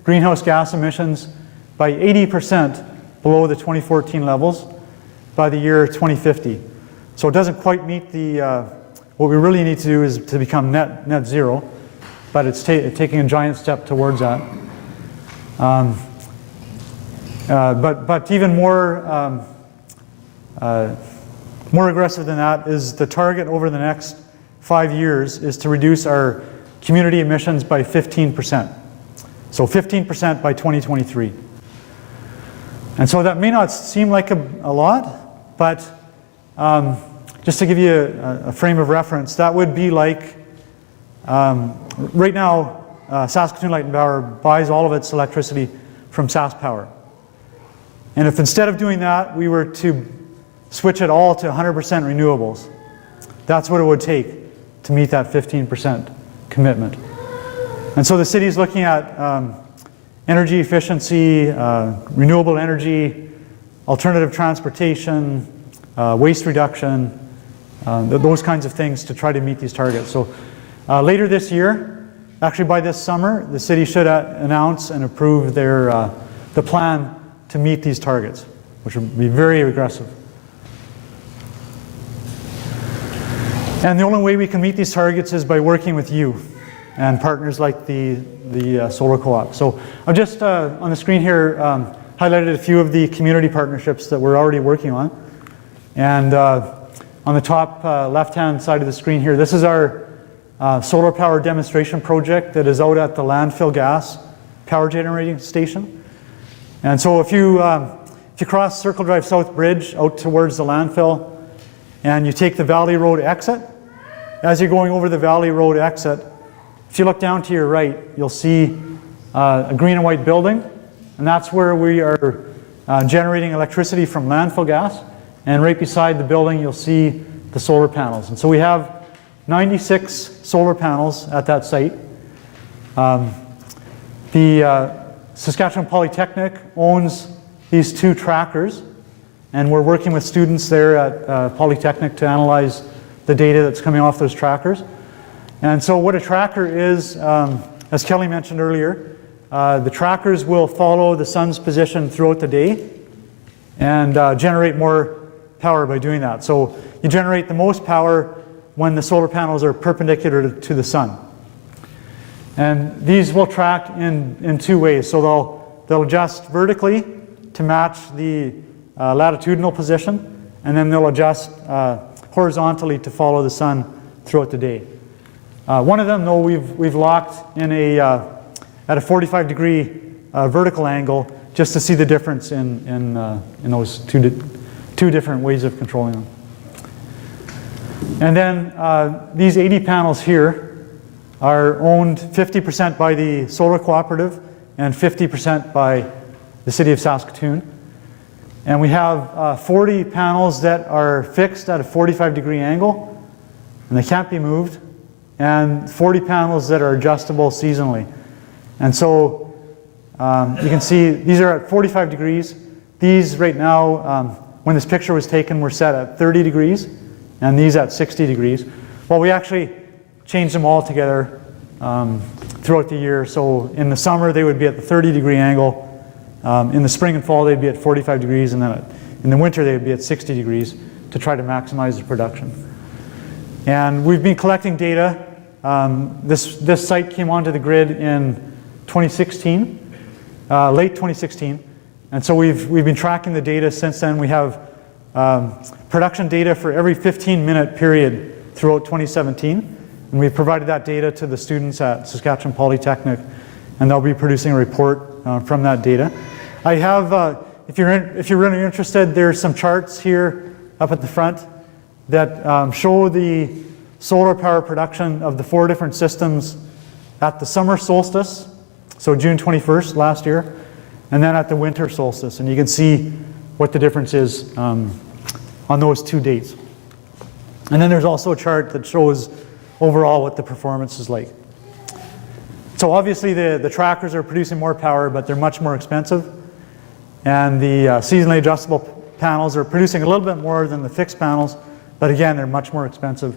greenhouse gas emissions by 80% below the 2014 levels by the year 2050. So it doesn't quite meet the, what we really need to do is to become net zero, but it's taking a giant step towards that. But even more aggressive than that is the target over the next 5 years is to reduce our community emissions by 15%. So 15% by 2023. And so that may not seem like a lot, but just to give you a frame of reference, that would be like, right now, Saskatoon Light and Power buys all of its electricity from SaskPower. And if instead of doing that, we were to switch it all to 100% renewables, that's what it would take to meet that 15% commitment. And so the city is looking at energy efficiency, renewable energy, alternative transportation, waste reduction, those kinds of things to try to meet these targets. So later this year, actually by this summer, the city should announce and approve the plan to meet these targets, which would be very aggressive. And the only way we can meet these targets is by working with you and partners like the Solar Co-op. So I've just, on the screen here, highlighted a few of the community partnerships that we're already working on. And on the top left-hand side of the screen here, this is our solar power demonstration project that is out at the landfill gas power generating station. And so if you cross Circle Drive South Bridge out towards the landfill and you take the Valley Road exit, as you're going over the Valley Road exit, if you look down to your right, you'll see a green and white building, and that's where we are generating electricity from landfill gas and right beside the building you'll see the solar panels. And so we have 96 solar panels at that site. The Saskatchewan Polytechnic owns these 2 trackers, and we're working with students there at Polytechnic to analyze the data that's coming off those trackers. And so what a tracker is, as Kelly mentioned earlier, the trackers will follow the sun's position throughout the day and generate more power by doing that. So you generate the most power when the solar panels are perpendicular to the sun. And these will track in 2 ways. So they'll adjust vertically to match the latitudinal position, and then they'll adjust horizontally to follow the sun throughout the day. One of them, though, we've locked in at a 45-degree vertical angle just to see the difference in those two different ways of controlling them. And then these 80 panels here are owned 50% by the Solar Cooperative and 50% by the City of Saskatoon. And we have 40 panels that are fixed at a 45-degree angle, and they can't be moved, and 40 panels that are adjustable seasonally. And so you can see these are at 45 degrees. These right now, when this picture was taken, were set at 30 degrees, and these at 60 degrees. Well, we actually changed them all together throughout the year. So in the summer, they would be at the 30-degree angle. In the spring and fall, they'd be at 45 degrees, and then in the winter, they would be at 60 degrees to try to maximize the production. And we've been collecting data. This site came onto the grid in 2016, late 2016. And so we've been tracking the data since then. We have production data for every 15-minute period throughout 2017. And we've provided that data to the students at Saskatchewan Polytechnic, and they'll be producing a report from that data. I have, if you're really interested, there's some charts here up at the front that show the solar power production of the 4 different systems at the summer solstice, so June 21st last year, and then at the winter solstice. And you can see what the difference is on those 2 dates. And then there's also a chart that shows overall what the performance is like. So obviously the trackers are producing more power, but they're much more expensive. And the seasonally adjustable panels are producing a little bit more than the fixed panels, but again, they're much more expensive.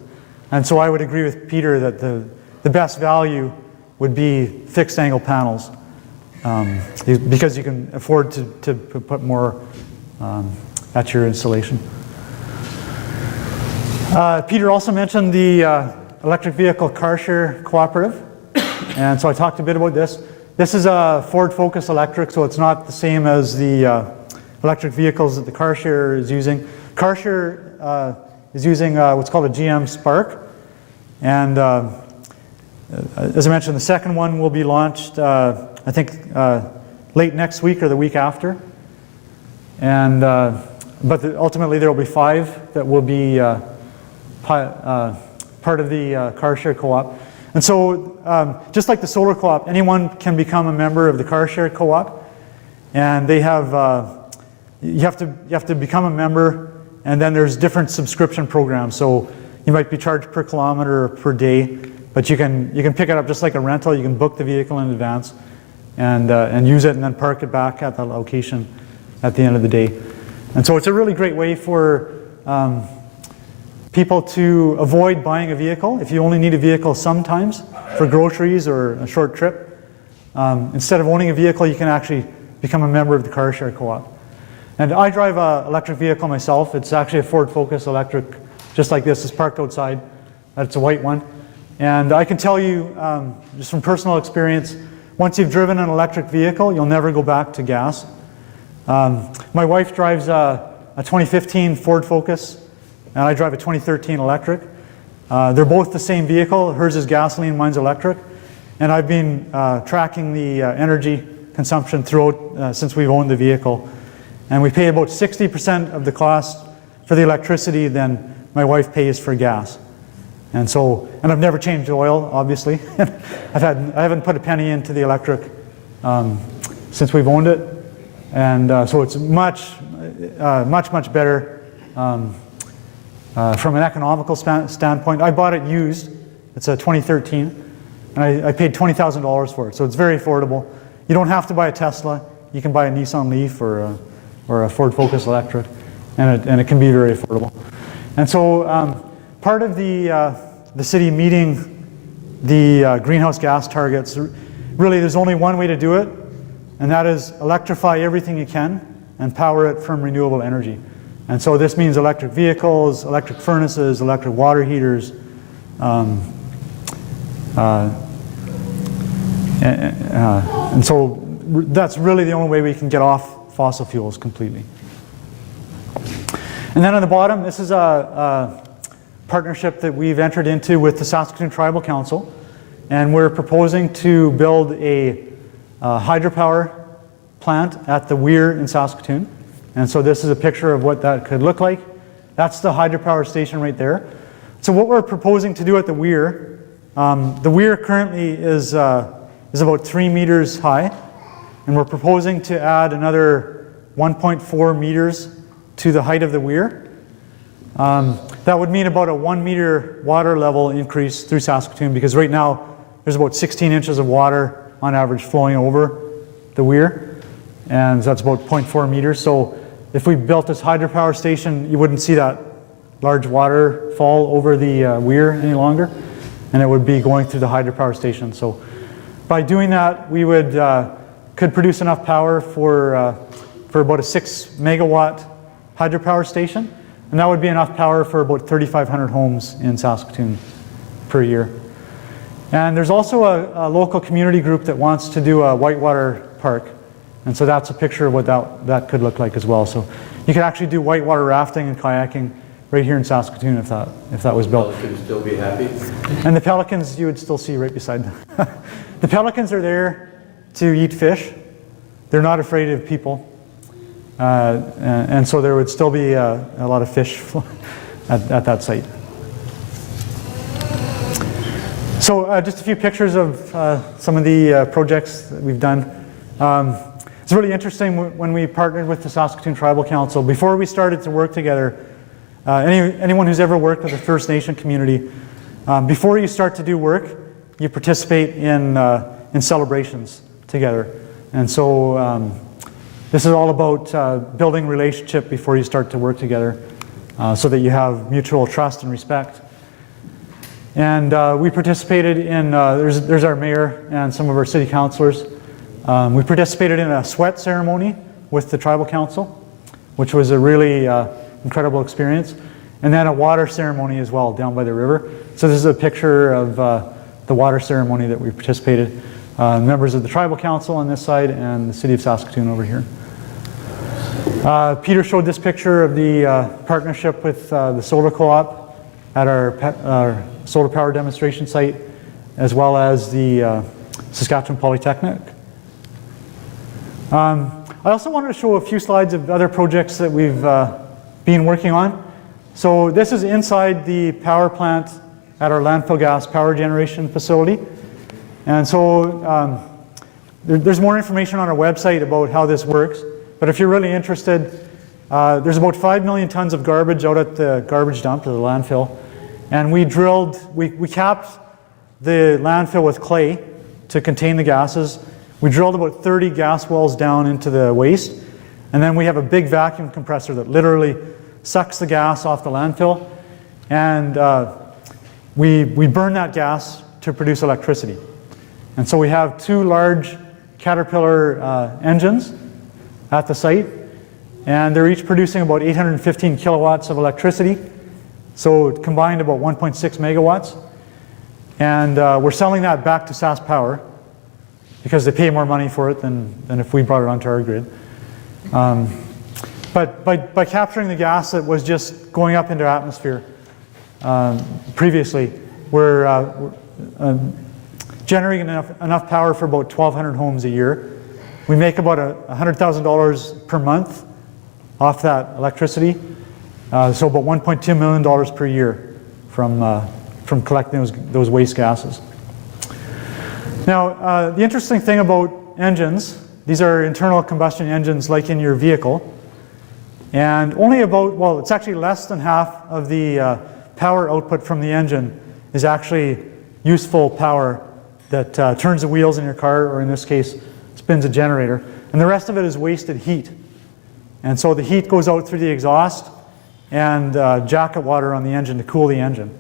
And so I would agree with Peter that the best value would be fixed angle panels because you can afford to put more at your installation. Peter also mentioned the electric vehicle car share cooperative. And so I talked a bit about this. This is a Ford Focus electric, so it's not the same as the electric vehicles that the car share is using. Car share is using what's called a GM Spark. And as I mentioned, the second one will be launched, I think, late next week or the week after. And, but ultimately there will be 5 that will be part of the car share co-op. And so just like the solar co-op, anyone can become a member of the car share co-op. And they have, you have to become a member, and then there's different subscription programs. So you might be charged per kilometer or per day, but you can pick it up just like a rental. You can book the vehicle in advance and use it and then park it back at the location at the end of the day. And so it's a really great way for people to avoid buying a vehicle. If you only need a vehicle sometimes for groceries or a short trip, instead of owning a vehicle, you can actually become a member of the car share co-op. And I drive an electric vehicle myself. It's actually a Ford Focus electric, just like this. It's parked outside. It's a white one. And I can tell you, just from personal experience, once you've driven an electric vehicle, you'll never go back to gas. My wife drives a 2015 Ford Focus, and I drive a 2013 electric. They're both the same vehicle. Hers is gasoline, mine's electric. And I've been tracking the energy consumption throughout since we've owned the vehicle. And we pay about 60% of the cost for the electricity than my wife pays for gas. And so, and I've never changed oil, obviously. I haven't put a penny into the electric since we've owned it. And so it's much better from an economical standpoint. I bought it used. It's a 2013, and I paid $20,000 for it, so it's very affordable. You don't have to buy a Tesla. You can buy a Nissan Leaf or a Ford Focus Electric, and it can be very affordable. And so part of the city meeting the greenhouse gas targets, really there's only one way to do it, and that is electrify everything you can and power it from renewable energy. And so this means electric vehicles, electric furnaces, electric water heaters, and so that's really the only way we can get off fossil fuels completely. And then on the bottom, this is a partnership that we've entered into with the Saskatoon Tribal Council, and we're proposing to build a hydropower plant at the Weir in Saskatoon. And so this is a picture of what that could look like. That's the hydropower station right there. So what we're proposing to do at the Weir currently is about 3 meters high, and we're proposing to add another 1.4 meters to the height of the Weir. That would mean about a 1 meter water level increase through Saskatoon, because right now there's about 16 inches of water on average flowing over the Weir, and that's about 0.4 meters. So if we built this hydropower station, you wouldn't see that large waterfall over the Weir any longer, and it would be going through the hydropower station. So by doing that, we could produce enough power for about a 6 megawatt hydropower station, and that would be enough power for about 3,500 homes in Saskatoon per year. And there's also a local community group that wants to do a whitewater park, and so that's a picture of what that could look like as well. So you could actually do whitewater rafting and kayaking right here in Saskatoon if that was built. The pelicans still be happy? And the pelicans you would still see right beside them. The pelicans are there to eat fish. They're not afraid of people. And so there would still be a lot of fish at that site. So just a few pictures of some of the projects that we've done. It's really interesting when we partnered with the Saskatoon Tribal Council. Before we started to work together, anyone who's ever worked with a First Nation community, before you start to do work, you participate in celebrations together. And so this is all about building relationship before you start to work together, so that you have mutual trust and respect. And we participated in, there's our mayor and some of our city councilors. We participated in a sweat ceremony with the tribal council, which was a really incredible experience. And then a water ceremony as well down by the river. So this is a picture of the water ceremony that we participated. Members of the tribal council on this side and the city of Saskatoon over here. Peter showed this picture of the partnership with the solar co-op at our solar power demonstration site, as well as the Saskatchewan Polytechnic. I also wanted to show a few slides of other projects that we've been working on. So this is inside the power plant at our landfill gas power generation facility. And so there's more information on our website about how this works. But if you're really interested, there's about 5 million tons of garbage out at the garbage dump, or the landfill. And we capped the landfill with clay to contain the gases. We drilled about 30 gas wells down into the waste. And then we have a big vacuum compressor that literally sucks the gas off the landfill. And we burn that gas to produce electricity. And so we have 2 large Caterpillar engines at the site, and they're each producing about 815 kilowatts of electricity, so combined about 1.6 megawatts. And we're selling that back to SaskPower because they pay more money for it than if we brought it onto our grid. But by capturing the gas that was just going up into atmosphere previously, we're generating enough power for about 1,200 homes a year. We make about $100,000 per month off that electricity, so about $1.2 million per year from collecting those waste gases. Now, the interesting thing about engines, these are internal combustion engines like in your vehicle. And only about, well, it's actually less than half of the power output from the engine is actually useful power that turns the wheels in your car, or in this case, spins a generator. And the rest of it is wasted heat. And so the heat goes out through the exhaust and jacket water on the engine to cool the engine.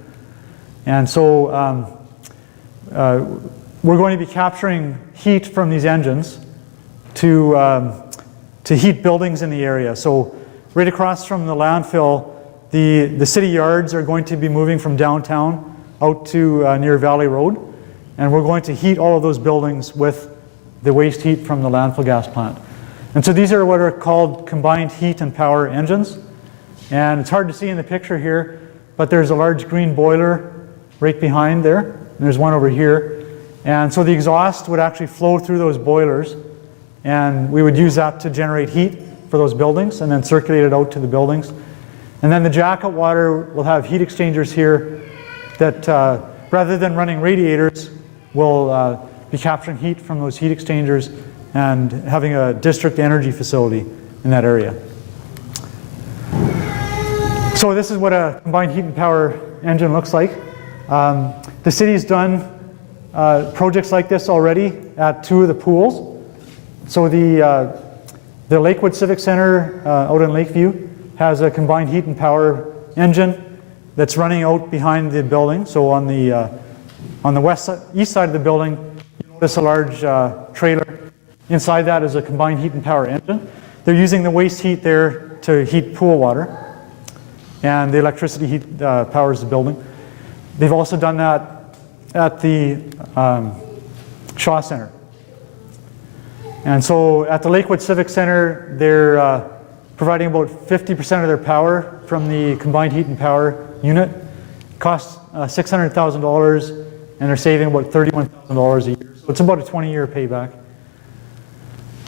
And so we're going to be capturing heat from these engines to heat buildings in the area. So right across from the landfill, the city yards are going to be moving from downtown out to near Valley Road. And we're going to heat all of those buildings with the waste heat from the landfill gas plant. And so these are what are called combined heat and power engines. And it's hard to see in the picture here, but there's a large green boiler right behind there. And there's one over here. And so the exhaust would actually flow through those boilers, and we would use that to generate heat for those buildings and then circulate it out to the buildings. And then the jacket water will have heat exchangers here that rather than running radiators, will be capturing heat from those heat exchangers and having a district energy facility in that area. So this is what a combined heat and power engine looks like. The city's done projects like this already at 2 of the pools. So the Lakewood Civic Center out in Lakeview has a combined heat and power engine that's running out behind the building. So on the east side of the building, you notice a large trailer. Inside that is a combined heat and power engine. They're using the waste heat there to heat pool water, and the electricity heat powers the building. They've also done that at the Shaw Center. And so at the Lakewood Civic Center, they're providing about 50% of their power from the combined heat and power unit. It costs $600,000, and they're saving about $31,000 a year. So it's about a 20-year payback.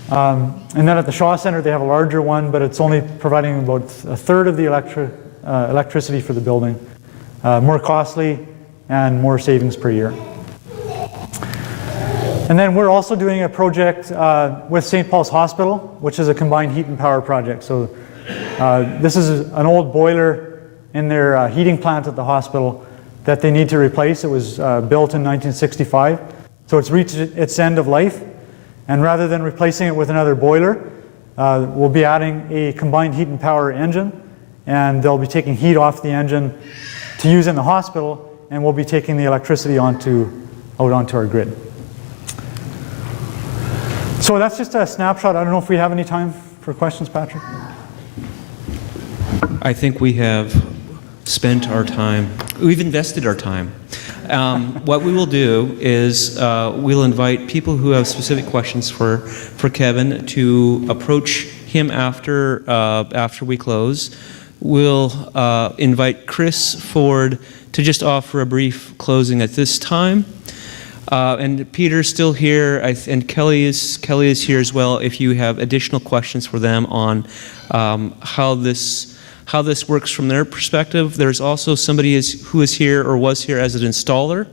And then at the Shaw Center, they have a larger one, but it's only providing about a third of the electricity for the building. More costly and more savings per year. And then we're also doing a project with St. Paul's Hospital, which is a combined heat and power project. So this is an old boiler in their heating plant at the hospital that they need to replace. It was built in 1965. So it's reached its end of life. And rather than replacing it with another boiler, we'll be adding a combined heat and power engine. And they'll be taking heat off the engine to use in the hospital, and we'll be taking the electricity out onto our grid. So that's just a snapshot. I don't know if we have any time for questions, Patrick. I think we have spent our time. We've invested our time. What we will do is we'll invite people who have specific questions for Kevin to approach him after we close. We'll invite Chris Ford to just offer a brief closing at this time. And Peter's still here, and Kelly is here as well. If you have additional questions for them on how this works from their perspective. There's also somebody who is here or was here as an installer,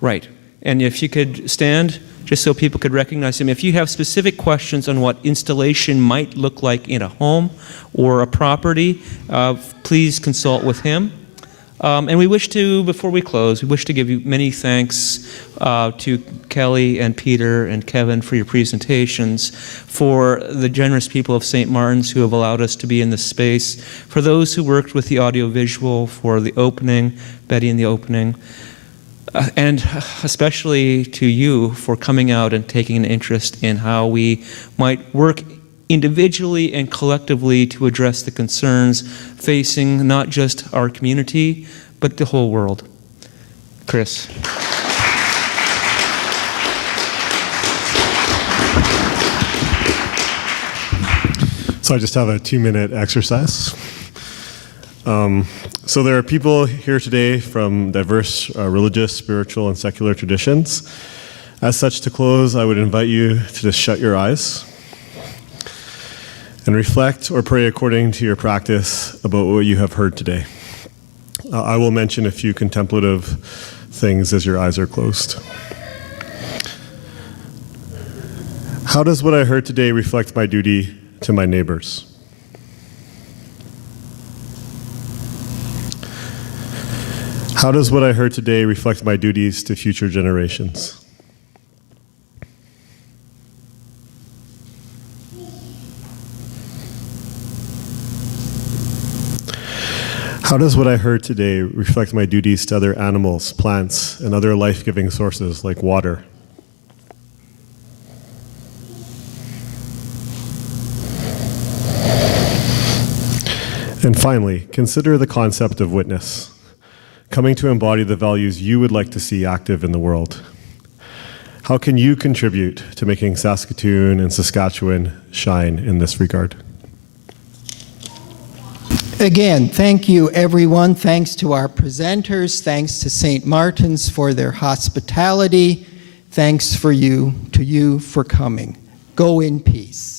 right? And if you could stand, just so people could recognize him. If you have specific questions on what installation might look like in a home or a property, please consult with him. And we wish to, before we close, we wish to give you many thanks to Kelly and Peter and Kevin for your presentations, for the generous people of St. Martin's who have allowed us to be in this space, for those who worked with the audiovisual, for the opening, Betty in the opening, and especially to you for coming out and taking an interest in how we might work individually and collectively to address the concerns facing not just our community, but the whole world. Chris. So I just have a 2-minute exercise. So there are people here today from diverse religious, spiritual, and secular traditions. As such, to close, I would invite you to just shut your eyes and reflect or pray according to your practice about what you have heard today. I will mention a few contemplative things as your eyes are closed. How does what I heard today reflect my duty to my neighbors? How does what I heard today reflect my duties to future generations? How does what I heard today reflect my duties to other animals, plants, and other life-giving sources like water? And finally, consider the concept of witness, coming to embody the values you would like to see active in the world. How can you contribute to making Saskatoon and Saskatchewan shine in this regard? Again, thank you, everyone. Thanks to our presenters. Thanks to St. Martin's for their hospitality. Thanks to you for coming. Go in peace.